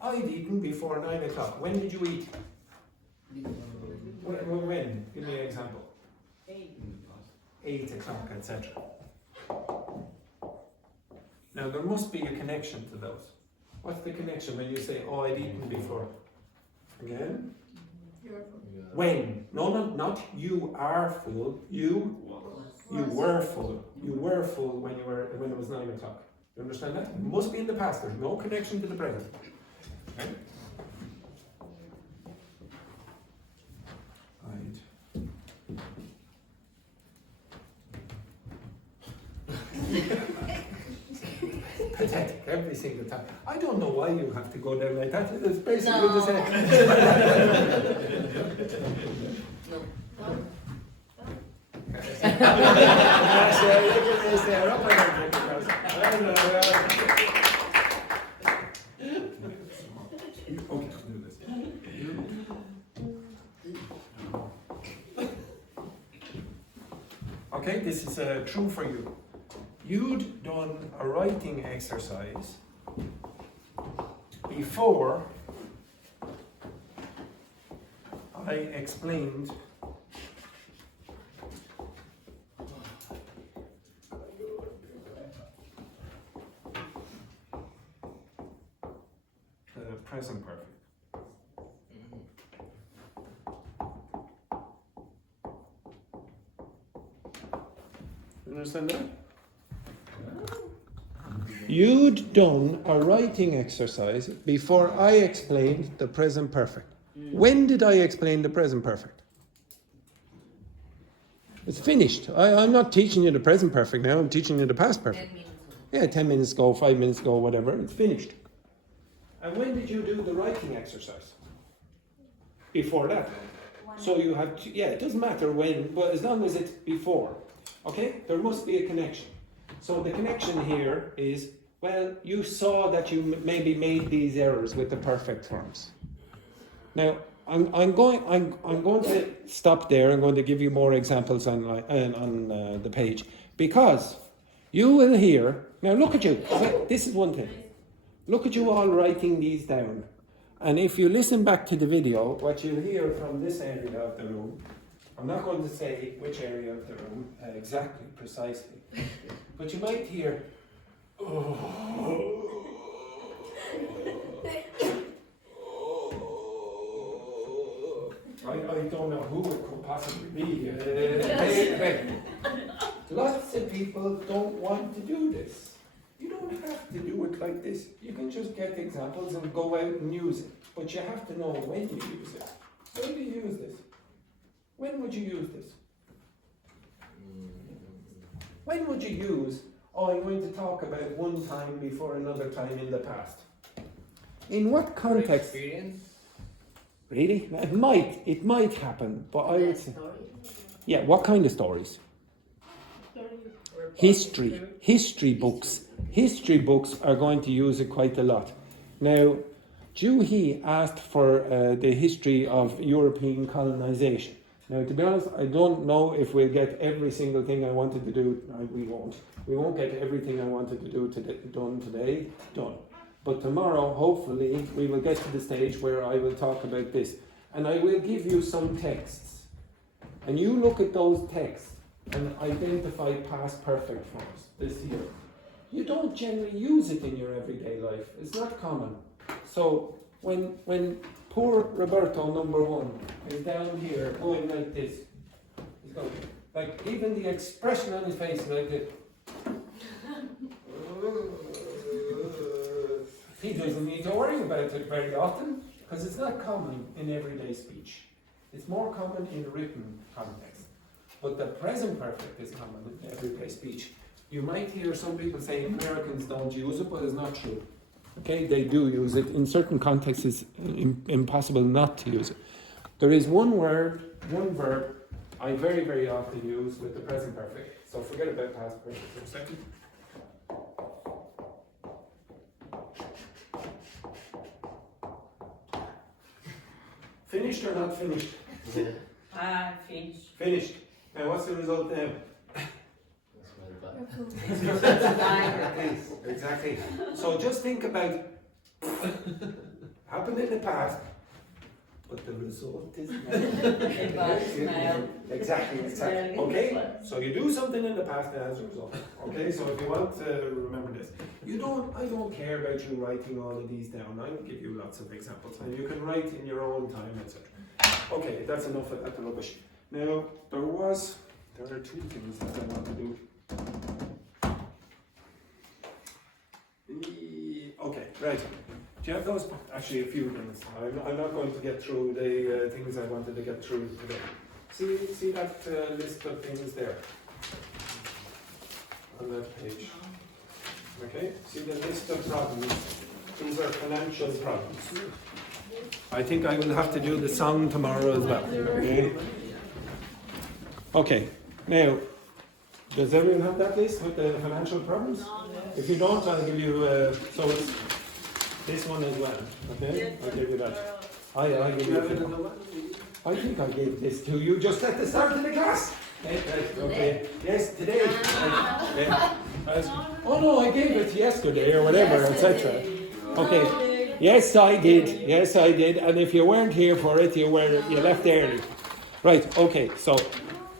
I'd eaten before 9 o'clock. When did you eat? When? Give me an example. 8 o'clock, etc. Now there must be a connection to those. What's the connection when you say, oh, I'd eaten before? Again? When? No, not you are full. You were full. You were full when it was 9 o'clock. You understand that? It must be in the past. There's no connection to the present. Okay? Pathetic every single time. I don't know why you have to go there like that. It's basically the same. Okay, this is true for you. You'd done a writing exercise before I explained the present perfect. You understand that? You'd done a writing exercise before I explained the present perfect. When did I explain the present perfect? It's finished. I'm not teaching you the present perfect now, I'm teaching you the past perfect. 10 minutes. Yeah, 10 minutes ago, 5 minutes ago, whatever, it's finished. And when did you do the writing exercise? Before that. So you have to, yeah, it doesn't matter when, but as long as it's before. Okay? There must be a connection. So the connection here is, well, you saw that you maybe made these errors with the perfect forms. Now, I'm going to stop there. I'm going to give you more examples on the page, because you will hear. Now, look at you. This is one thing. Look at you all writing these down. And if you listen back to the video, what you'll hear from this area of the room, I'm not going to say which area of the room exactly, precisely, but you might hear, I don't know who it could possibly be. Lots of people don't want to do this. You don't have to do it like this. You can just get examples and go out and use it. But you have to know when you use it. When do you use this? When would you use this? When would you use, oh, I'm going to talk about one time before another time in the past? In what context? Experience. Really? It might happen, but I would say, yeah, what kind of stories? History books. History books are going to use it quite a lot. Now, Juhi asked for the history of European colonization. Now, to be honest, I don't know if we'll get every single thing I wanted to do. We won't. We won't get everything I wanted to do today done. But tomorrow, hopefully, we will get to the stage where I will talk about this. And I will give you some texts. And you look at those texts and identify past perfect forms. This here. You don't generally use it in your everyday life. It's not common. So when poor Roberto #1 is down here going like this, he's going like, even the expression on his face is like this. He doesn't need to worry about it very often because it's not common in everyday speech. It's more common in written context. But the present perfect is common in everyday speech. You might hear some people say Americans don't use it, but it's not true. Okay, they do use it. In certain contexts, it's impossible not to use it. There is one word, one verb I very, very often use with the present perfect. So forget about past perfect for a second. Finished or not finished? Finished. Finished. Now what's the result now? Exactly. So just think about happened in the past, but the result is now. Exactly. Okay? So you do something in the past and as a result. Okay, so if you want to remember this. I don't care about you writing all of these down. I will give you lots of examples and you can write in your own time, etc. Okay, that's enough of that rubbish. Now there are two things that I want to do. Okay, right. Do you have those? Actually, a few minutes. I'm not going to get through the things I wanted to get through today. See that list of things there on that page. Okay. See the list of problems. These are financial problems. I think I will have to do the song tomorrow as well. Okay. Okay. Now, does everyone have that list with the financial problems? If you don't, I'll give you. So it's this one as well. Okay, I'll give you that. I give you. I think I gave this to you just at the start of the class. Okay. Yes, today. Oh no, I gave it yesterday or whatever, etc. Okay. Yes, I did. Yes, I did. And if you weren't here for it, you left early. Right. Okay. So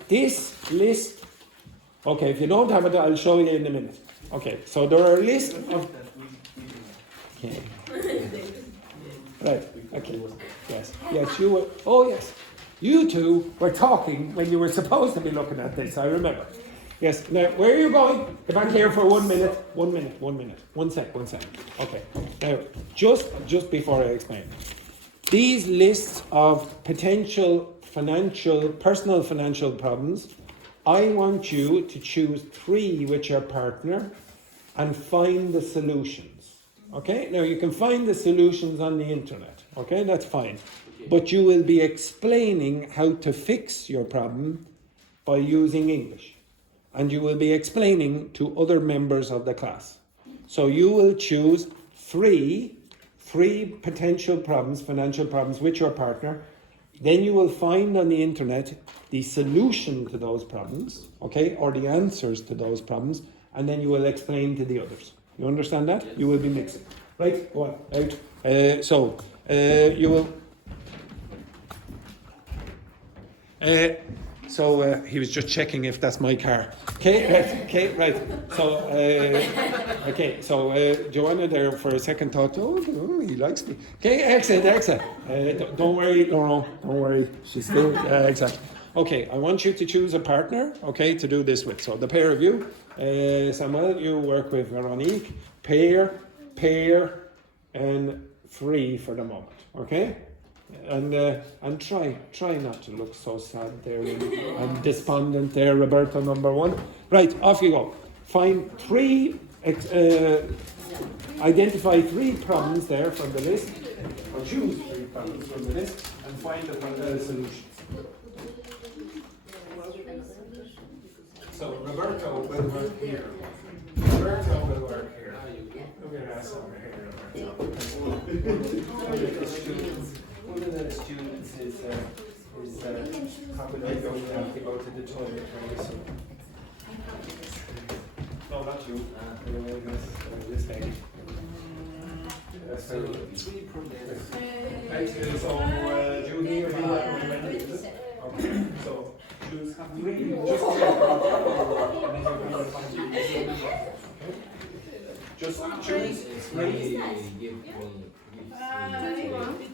this list. Okay, if you don't have it, I'll show you in a minute. Okay, so there are a list of... Okay. Right, okay. Yes, you were... Oh, yes. You two were talking when you were supposed to be looking at this, I remember. Yes, now, where are you going? If I'm here for 1 minute. 1 minute. 1 sec. Okay. Now, just before I explain. These lists of potential personal financial problems, I want you to choose 3 with your partner and find the solutions. Okay? Now you can find the solutions on the internet. Okay? That's fine. But you will be explaining how to fix your problem by using English. and you will be explaining to other members of the class. So you will choose three potential problems, financial problems with your partner. Then you will find on the internet the solution to those problems, okay, or the answers to those problems, and then you will explain to the others. You understand that? You will be mixing. Right, go on, out. You will... he was just checking if that's my car. Okay, right. Joanna there for a second thought, oh, he likes me. Okay, excellent. Don't worry, Laurent, don't worry. She's still, exactly. Okay, I want you to choose a partner, okay, to do this with. So the pair of you, Samuel, you work with Véronique, pair, and 3 for the moment, okay? And try not to look so sad there and despondent there, Roberto, number 1. Right, off you go. Find 3, identify 3 problems there from the list, or choose 3 problems from the list, and find the solutions. So Roberto will work here. Look at us over here, Roberto. One of the students is probably going to have to go to the toilet very soon. No, not you. This lady. So, Judy, are you recommending this? Okay, so choose 3. Just choose 3.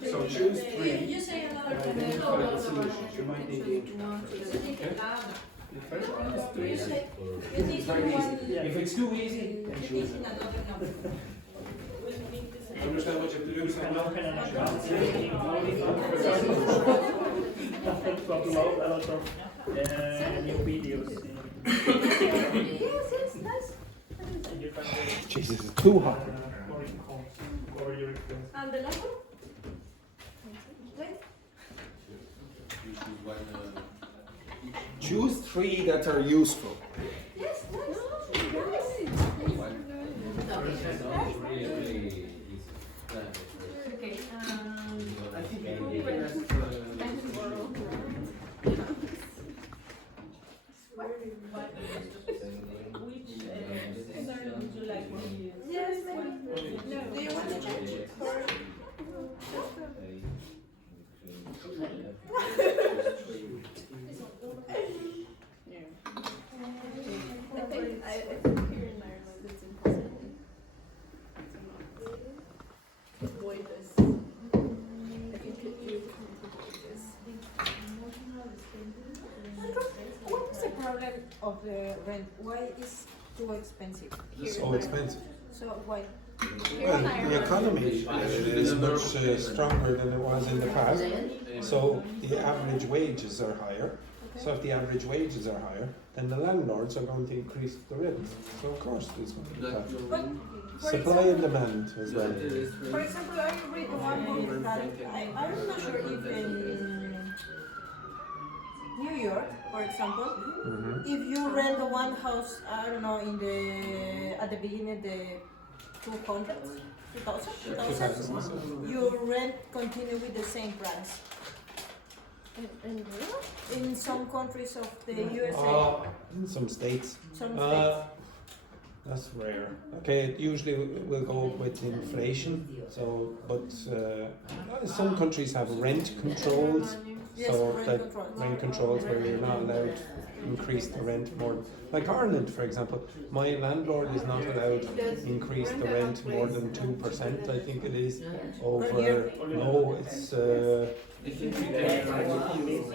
So choose 3 and identify the solutions. You might need the internet. If it's too easy, then choose it. Understand what you have to do? To upload a lot of new videos. Yes, nice. Jesus, it's too hot. And the last one? Choose 3 that are useful. Yes, nice. Okay. I think you can ask Which scenario would you like to use? Yes, maybe. No. Do you want to change it? I think here in Ireland it's impossible to avoid this. I think you can't avoid this. What is the problem of the rent? Why is too expensive? It's so expensive. So why? Well, the economy is much stronger than it was in the past, so the average wages are higher. So if the average wages are higher, then the landlords are going to increase the rents. So of course there's going to be that. But Supply and demand as well. for example, I read one book that I'm not sure if in New York, for example, if you rent the one house, I don't know, at the beginning the 200, 2000, your rent continue with the same price. And In some countries of the USA, In some states. some states. That's rare. Okay, it usually will go with inflation. So, but some countries have rent controls. Yes, So rent that controls. rent controls where you're not allowed to increase the rent more. Like Ireland, for example, my landlord is not allowed to increase the rent more than 2%. I think it is over. No, it's. I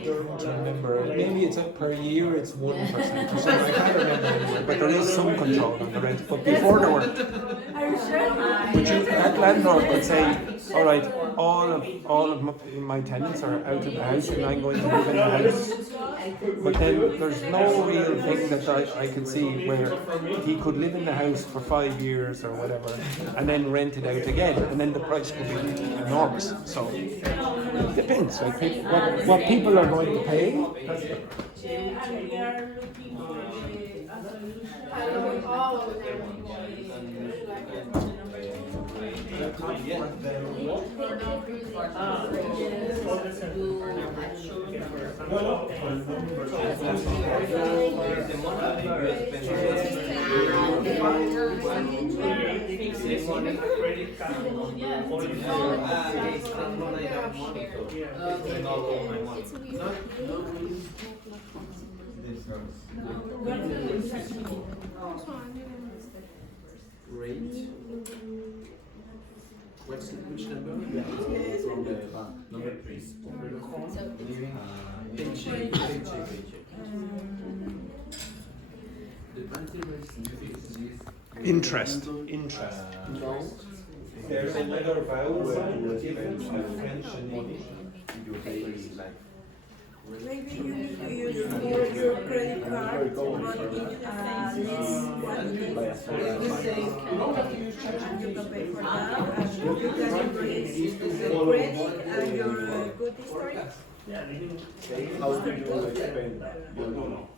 don't remember. Maybe it's up per year. It's 1% or something. I can't remember anymore. But there is some control on the rent. But before there were. Are you sure? That landlord would say, all right, all of my tenants are out of the house and I'm going to live in the house. But then there's no real thing that I can see where he could live in the house for 5 years or whatever and then rent it out again, and then the price could be enormous. So it depends. Like what people are going to pay. And we are looking for Rate. Which number? From the number 3. Interest. There's another vowel given by French and English. Maybe you need to use for your credit card, but in this one day, you can pay for that, and you can increase the credit and your good history. How do you expend your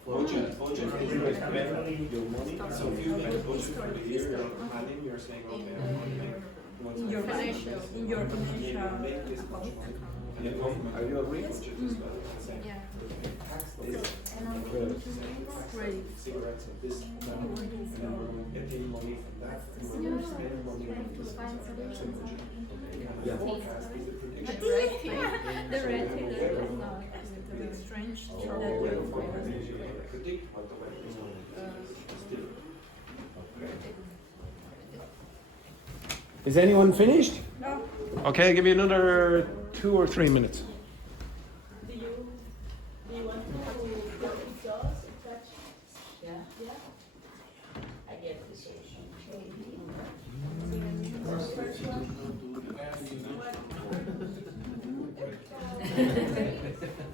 budget? Budget is you expend your money. So if you make a budget for the year, you're planning, you're saying, okay, I'm going to make In your financial make this much money. And the government, are you agree? Budget is well. Yeah. Tax is cigarettes at this level, and then we're getting money from that, and we're spending money on this. That's a budget. And the forecast is a prediction. The red thing is not. It's strange. Or weather forecast is you can predict what the weather is going to be. Still. Is anyone finished? No. Okay, I'll give you another 2 or 3 minutes. Do you want to have a sauce? Yeah. I get this.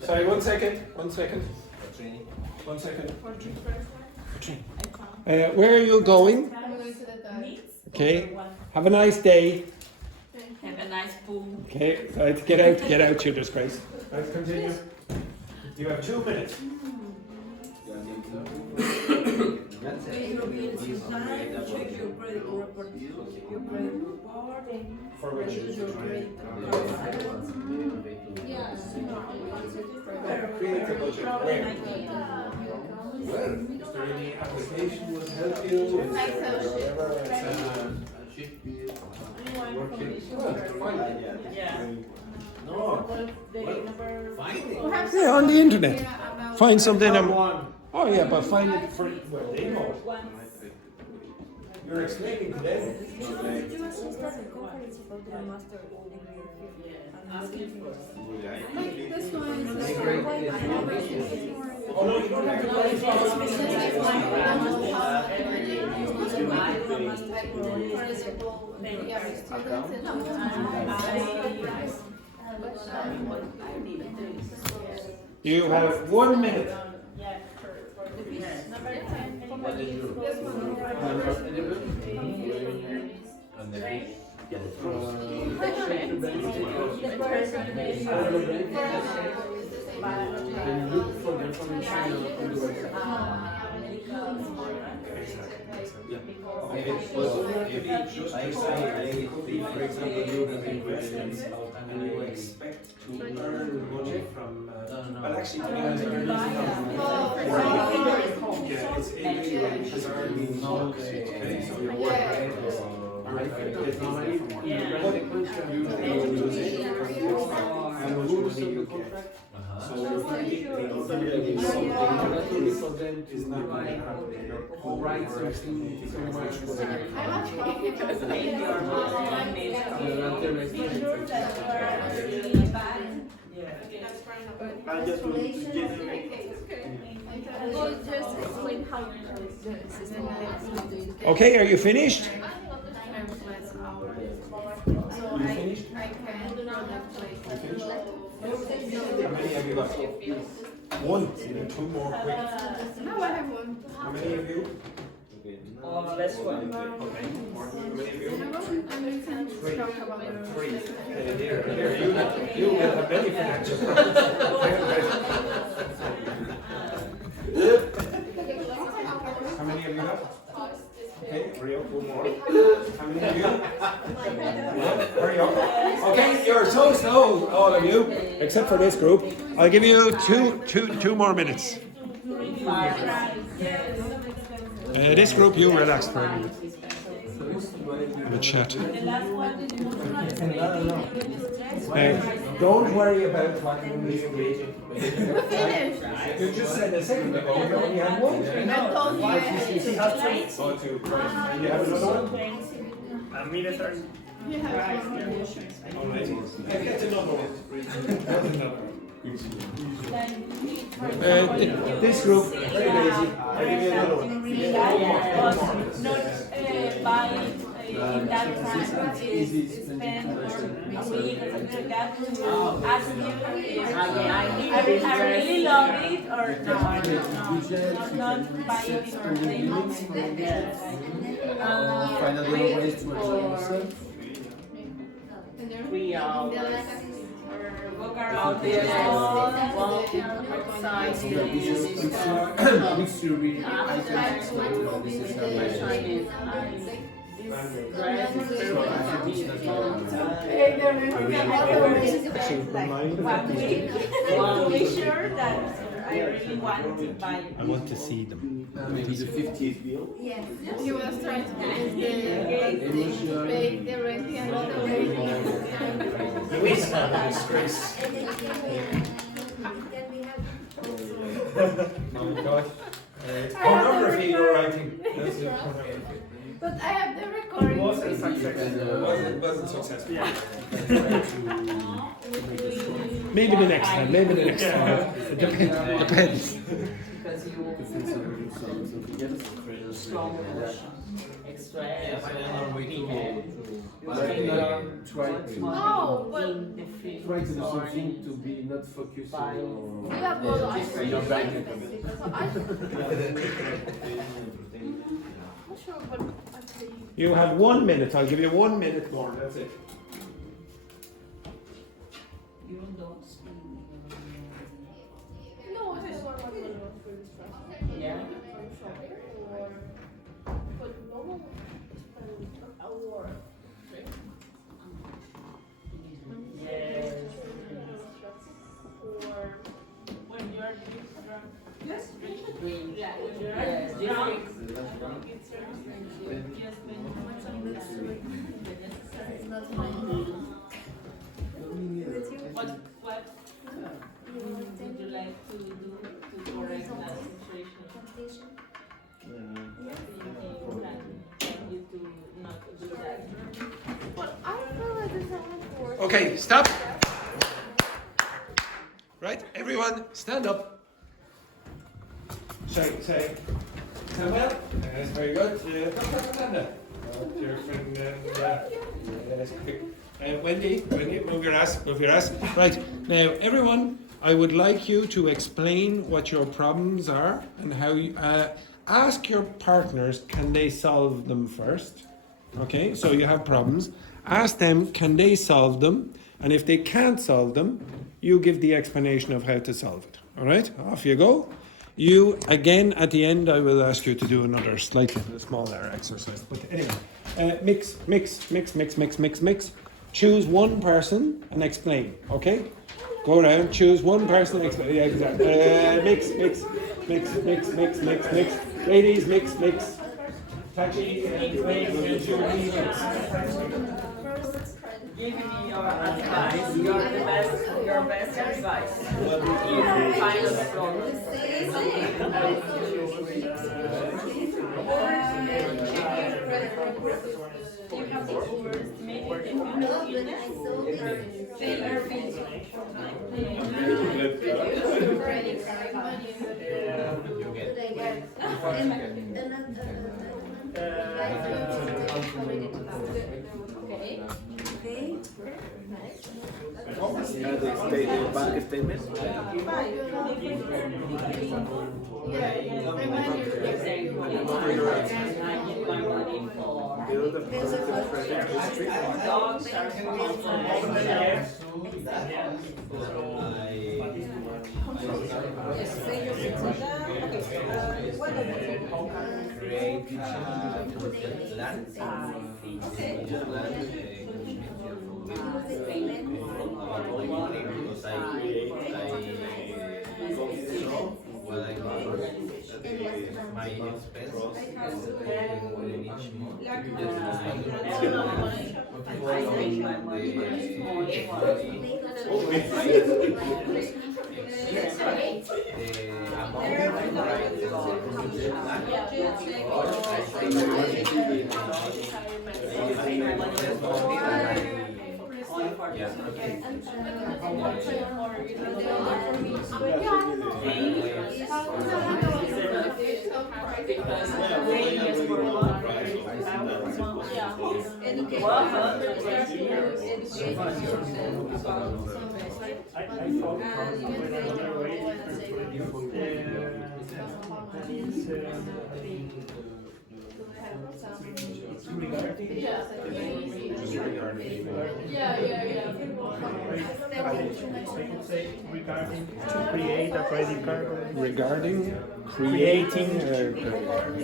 Sorry, 1 second. 1 second. Where are you going? I'm going to the dog. Okay. Have a nice day. Have a nice pool. Okay, right, get out, you disgrace. Let's continue. You have 2 minutes. Pay your bills in time, check your credit report, your credit report, For which use your credit card. Yeah. Create a budget. Where? Well, is there any application will help you? Is there whatever? Yeah, on the internet. Find something. Oh yeah, but find it for well, they know. You're explaining to them. Did you assist at the conference about the master degree? This one is Oh no, you don't have to write You have 1 minute. Then look for the information on the website. For example, you have investments and you expect to earn money from, well actually, to earn it's illegal because earning no, okay, so you're working. There's no money from work. You lose it, and what money you get. So if something is not going to happen, you're Write something so much for Well, just explain how the system works. Okay, are you finished? You finished? How many have you got? 1. You need 2 more quick. No, I have one. How many of you? less one. Okay. How many of you? And we can talk about the 3. Here, you will have many financial problems. How many have you got? Okay, hurry up, one more. How many have you? Yeah, hurry up. Okay, you're so slow, all of you, except for this group. I'll give you two more minutes. This group, you relax for a minute. Have a chat. Don't worry about what you need. You just said a second ago you only had one. Oh, two. Right. And you have another one? A minute 30. All right. Get another one. Get another one. This group, very lazy. I'll give you another one. In that time, spend a week or something like that to ask him if I really love it or not buy it or Find other ways to enjoy yourself. 3 hours. walk around the Walk outside the Makes you really items to this is how to make sure that I really want to buy it. I want to see them. maybe the 50th bill. Yes. He was trying to pay the rent and the Louise had a disgrace. Oh God. Pornography you're writing. That's it, pornography. But I have the recording. It was a success. Wasn't successful. Maybe the next time. Maybe the next time. It depends. because you strong extra Try Oh, but to do something to be not focused on you have all your bank account. Not sure, but actually. You have 1 minute. I'll give you 1 minute more. That's it. you don't speak. No, I just want to go for this first. Yeah. From shopping or but normal spend an hour. Yes. Or When you're drunk. yes, Yes. Yes. Drunk. What would you like to do to correct that situation? You to not do that. but I feel like this happens for. Okay, stop. Right, everyone, stand up. Say. Stand up. That's very good. Stand up. Your friend, yes, quick. Wendy, move your ass. Right, now, everyone, I would like you to explain what your problems are and how you, ask your partners, can they solve them first? Okay, so you have problems. Ask them, can they solve them? And if they can't solve them, you give the explanation of how to solve it. All right, off you go. You, again, at the end, I will ask you to do another slightly smaller exercise. But anyway, mix. Choose one person and explain, okay? Go around, choose one person and explain. Yeah, exactly. Mix. Ladies, mix. Tachi and Julie, mix. Give me your advice. Your best advice. Find a problem. The bank statement. Dogs are What I got my expense in each month. I thought when I graduated, I could say regarding to create a credit card. Regarding creating a Creating a credit card.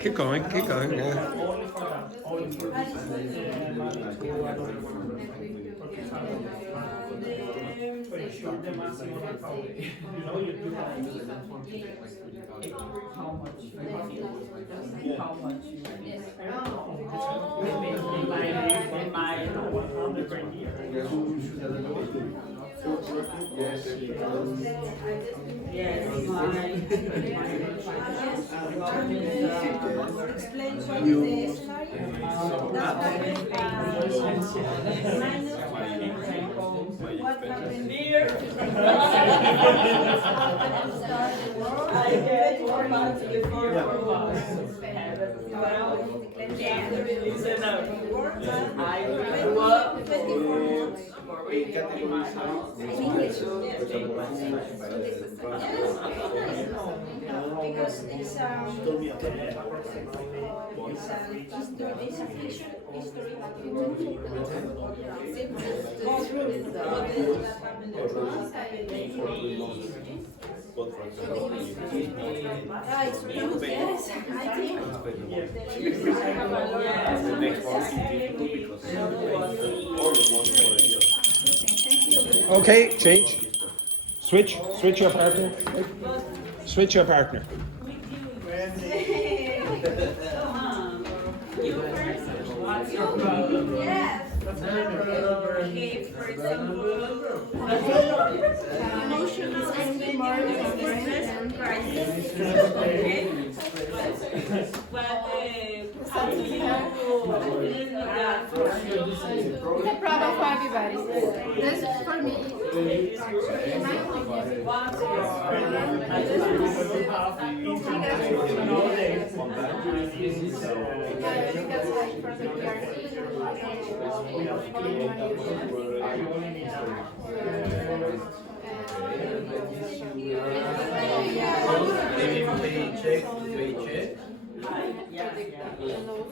Keep going, keep going. Yeah. Only for that, only for but it should the maximum account. You know, you do that. How much you have? How much you In my 100 per year. Explain what is the scenario. What happened here? I get 4 months before 4 months. Is enough. I work 24 months. for in my house. Because it's a fiction history that you go through that happened. It's good, yes, I think. Okay, change. Switch your partner. Switch your partner. What's your problem? Yes. Okay, for example, emotions and and crisis. Okay? But how do you live with that? It's a problem for everybody. This for me. In my opinion. What's your Paycheck.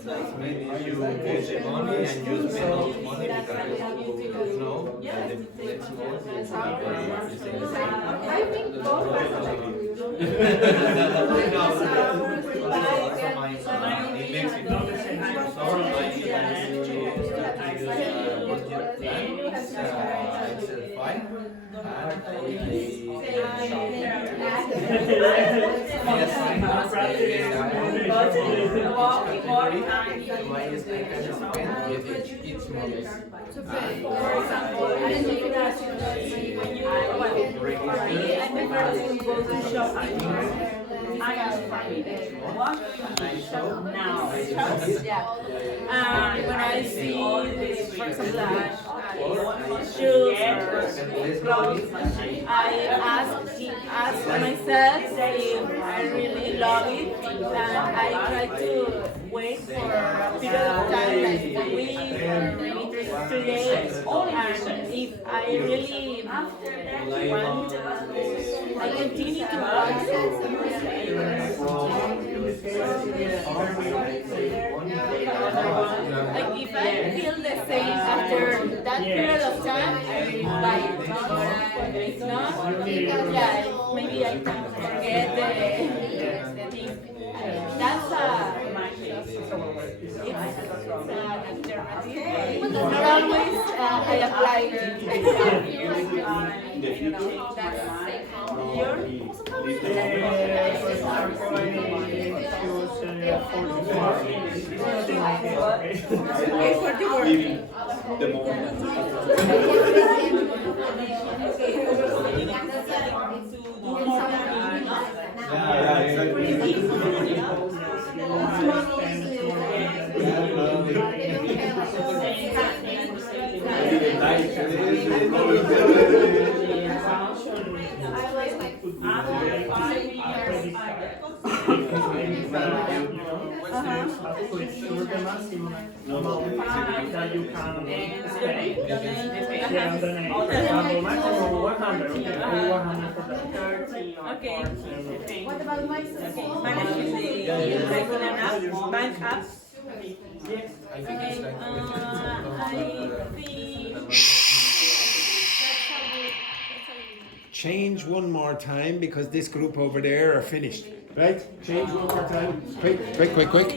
That's maybe you get the money and you spend all the money because you know that the next month you will be the same. I think both In Mexico, it's fine. to pay. For example, I think that I prefer to go to shopping. I am fine. What? Now. When I see this, for example, shoes or clothes, I ask myself if I really love it, and I try to wait for a period of time, like a week or maybe 3 days, and if I really want, I continue to watch. forget the thing. That's my case. It's an alternative. Not always I apply it. That you can spend. Yeah, the name. Maximum 100. Okay, 100 for that. Okay. What about my sister? Managing the regular bank apps. I think it's like Change one more time because this group over there are finished. Right? Change one more time. Quick, quick, quick, quick.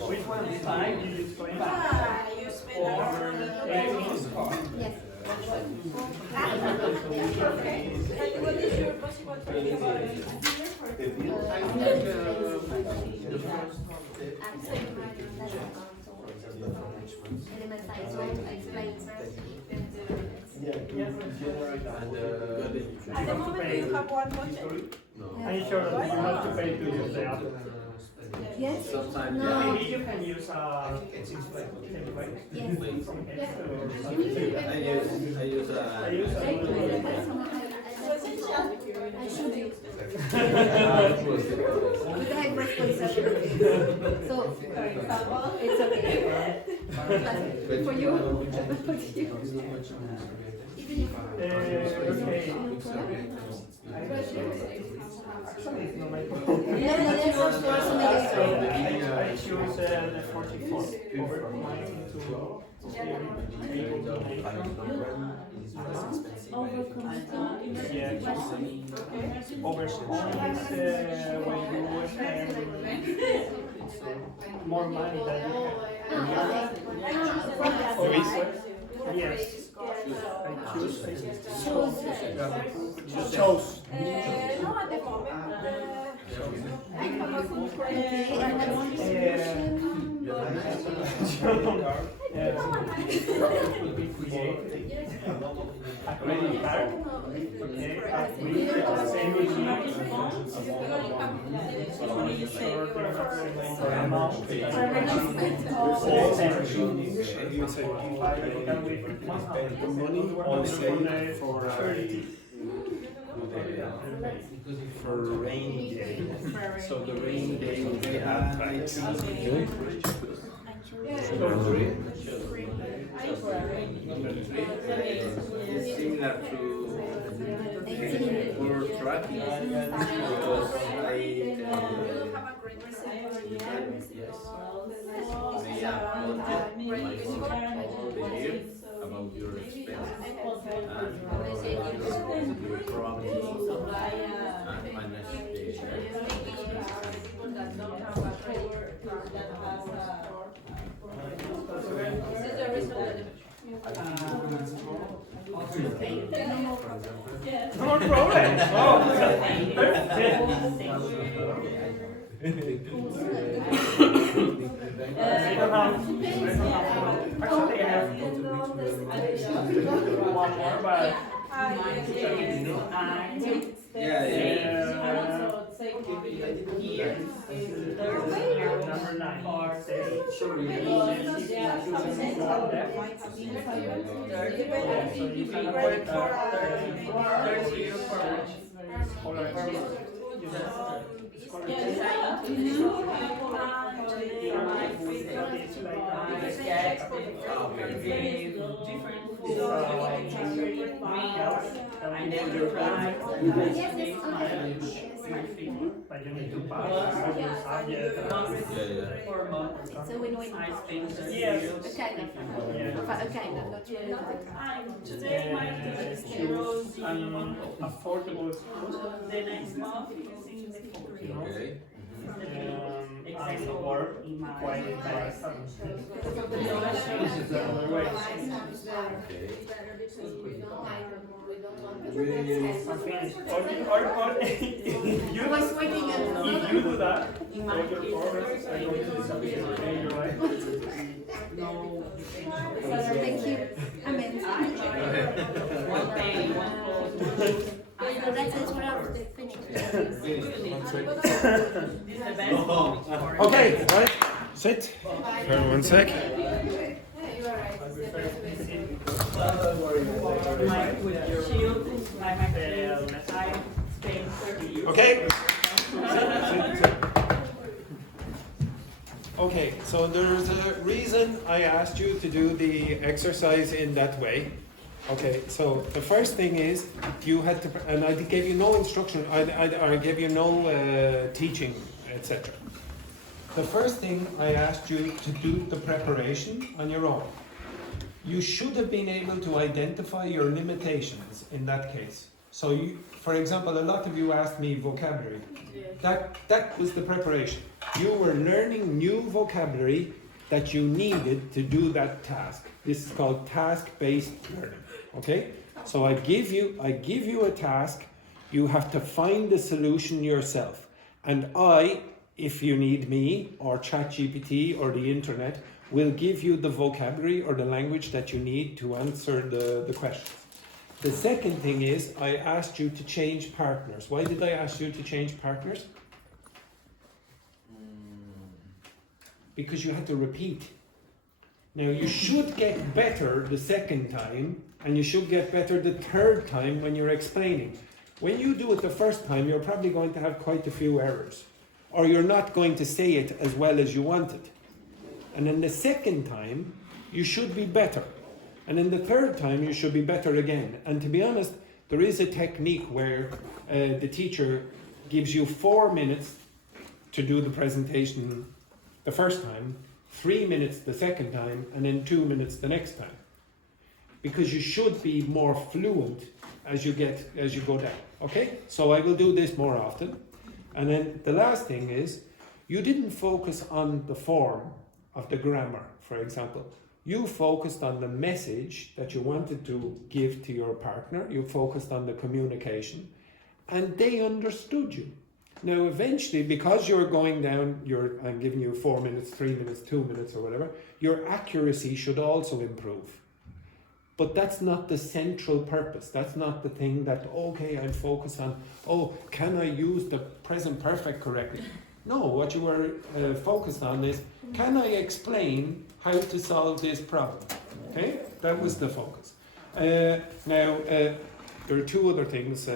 Which one is 5? Did you explain? Yes. What is your possible At the moment you have one budget. Are you sure that you have to pay to use the app? Yes. sometimes. No. Maybe you can use template. Yes. From I use I should use. We have responsibility. So, for example, it's okay. For you, Actually, it's not my No, that's not personal. I choose the 44 over mine into yeah. Over when you spend more money than you have. Yes. I choose. Chose. No, at the moment. I have a Will be created. A credit card. For rainy day. So the rainy day will be Similar to for tracking because I yes. They upload my phone all the year about your expenses and your property and manage the No more problem. Actually, I have one more, but yeah. here is third year Number 9. for It says, so you third year for but you need to pass your subject. It's a win-win. Yes. A kind of, not really. Choose an affordable school. The next month is in the You know, Okay. and work quite fast. This is the other way. Okay. I'm finished. Or you, was waiting if you do that, all your progress are going to disappear. Okay, you're right. Thank you. Amen. one day, one That's what I was finished. This is the best. Okay, right. Sit. Turn one sec. With your shield, like my I spent 30 years. Okay. Sit. Okay, so there's a reason I asked you to do the exercise in that way. Okay, so the first thing is you had to, and I gave you no instruction, I gave you no teaching, etc. The first thing I asked you to do the preparation on your own. You should have been able to identify your limitations in that case. So you, for example, a lot of you asked me vocabulary. That was the preparation. You were learning new vocabulary that you needed to do that task. This is called task-based learning. Okay? So I give you a task. You have to find the solution yourself. And I, if you need me or ChatGPT or the internet, will give you the vocabulary or the language that you need to answer the questions. The second thing is I asked you to change partners. Why did I ask you to change partners? Because you had to repeat. Now you should get better the second time and you should get better the third time when you're explaining. When you do it the first time, you're probably going to have quite a few errors, or you're not going to say it as well as you wanted. And then the second time, you should be better. And then the third time, you should be better again. And to be honest, there is a technique where the teacher gives you 4 minutes to do the presentation the first time, 3 minutes the second time, and then 2 minutes the next time. Because you should be more fluent as you go down. Okay? So I will do this more often. And then the last thing is, you didn't focus on the form of the grammar, for example. You focused on the message that you wanted to give to your partner. You focused on the communication, and they understood you. Now, eventually, because you're going down, I'm giving you 4 minutes, 3 minutes, 2 minutes, or whatever, your accuracy should also improve. But that's not the central purpose. That's not the thing that, okay, I'm focused on, oh, can I use the present perfect correctly? No, what you were focused on is, can I explain how to solve this problem? Okay, that was the focus. Now, there are two other things.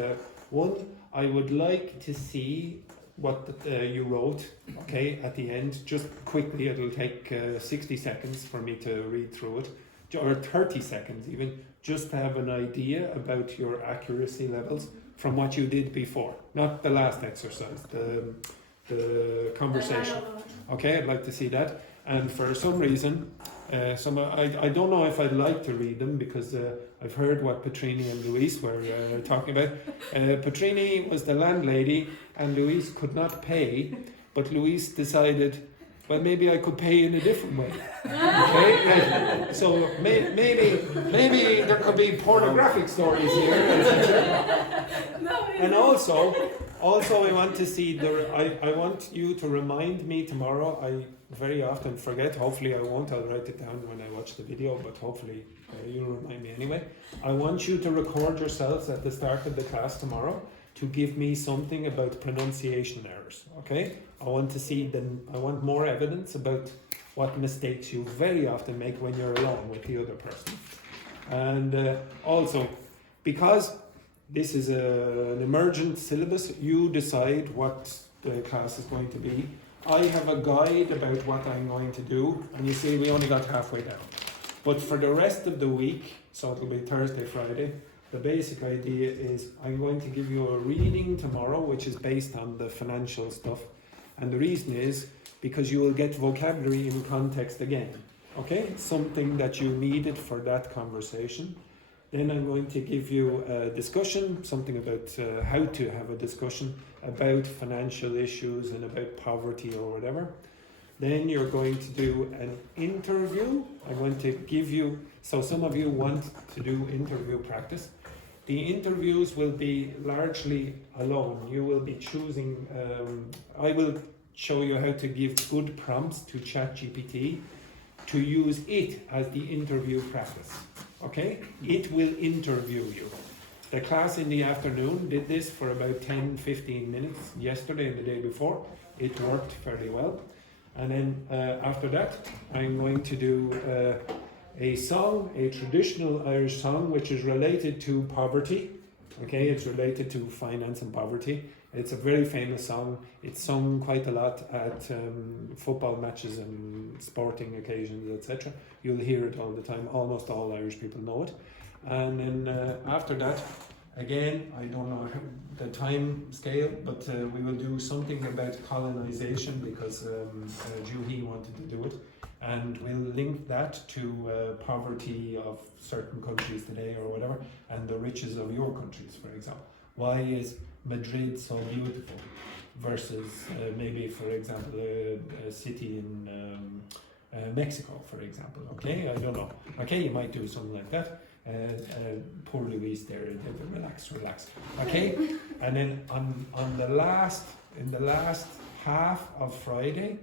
One, I would like to see what you wrote, okay, at the end. Just quickly, it'll take 60 seconds for me to read through it, or 30 seconds even, just to have an idea about your accuracy levels from what you did before. Not the last exercise, the conversation. Okay, I'd like to see that. And for some reason, I don't know if I'd like to read them because I've heard what Petrini and Louise were talking about. Petrini was the landlady and Louise could not pay, but Louise decided, well, maybe I could pay in a different way. Okay? So maybe there could be pornographic stories here, etc. And also I want to see I want you to remind me tomorrow. I very often forget. Hopefully I won't. I'll write it down when I watch the video, but hopefully you'll remind me anyway. I want you to record yourselves at the start of the class tomorrow to give me something about pronunciation errors. Okay, I want to see I want more evidence about what mistakes you very often make when you're alone with the other person. And also, because this is an emergent syllabus, you decide what the class is going to be. I have a guide about what I'm going to do, and you see we only got halfway down. But for the rest of the week, so it'll be Thursday, Friday, the basic idea is I'm going to give you a reading tomorrow, which is based on the financial stuff. And the reason is because you will get vocabulary in context again. Okay? Something that you needed for that conversation. Then I'm going to give you a discussion, something about how to have a discussion about financial issues and about poverty or whatever. Then you're going to do an interview. I'm going to give you, so some of you want to do interview practice. The interviews will be largely alone. You will be choosing, I will show you how to give good prompts to ChatGPT to use it as the interview practice. Okay? It will interview you. The class in the afternoon did this for about 10-15 minutes yesterday and the day before. It worked fairly well. And then after that, I'm going to do a song, a traditional Irish song, which is related to poverty. Okay, it's related to finance and poverty. It's a very famous song. It's sung quite a lot at football matches and sporting occasions, etc. You'll hear it all the time. Almost all Irish people know it. And then after that, again, I don't know the time scale, but we will do something about colonization because Juhi wanted to do it. And we'll link that to poverty of certain countries today or whatever, and the riches of your countries, for example. Why is Madrid so beautiful versus maybe, for example, a city in Mexico, for example? Okay, I don't know. Okay, you might do something like that. Poor Louise there, relax. Okay, and then in the last half of Friday,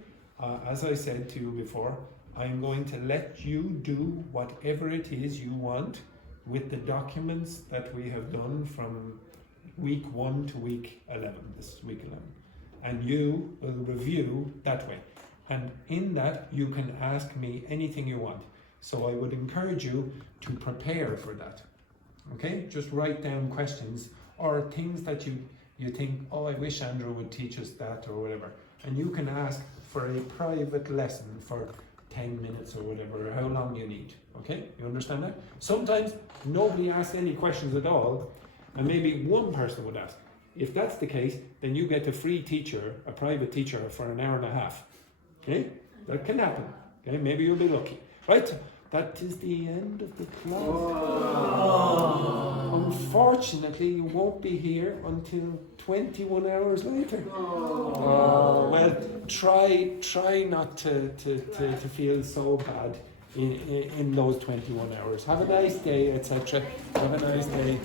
as I said to you before, I'm going to let you do whatever it is you want with the documents that we have done from week 1 to week 11, this is week 11. And you will review that way. And in that, you can ask me anything you want. So I would encourage you to prepare for that. Okay? Just write down questions or things that you think, oh, I wish Andrew would teach us that or whatever. And you can ask for a private lesson for 10 minutes or whatever, how long you need. Okay? You understand that? Sometimes nobody asks any questions at all, and maybe one person would ask. If that's the case, then you get a free teacher, a private teacher, for an hour and a half. Okay? That can happen. Okay? Maybe you'll be lucky. Right? That is the end of the class. Oh. Unfortunately, you won't be here until 21 hours later. Oh. Well, try not to feel so bad in those 21 hours. Have a nice day, etc. Have a nice day.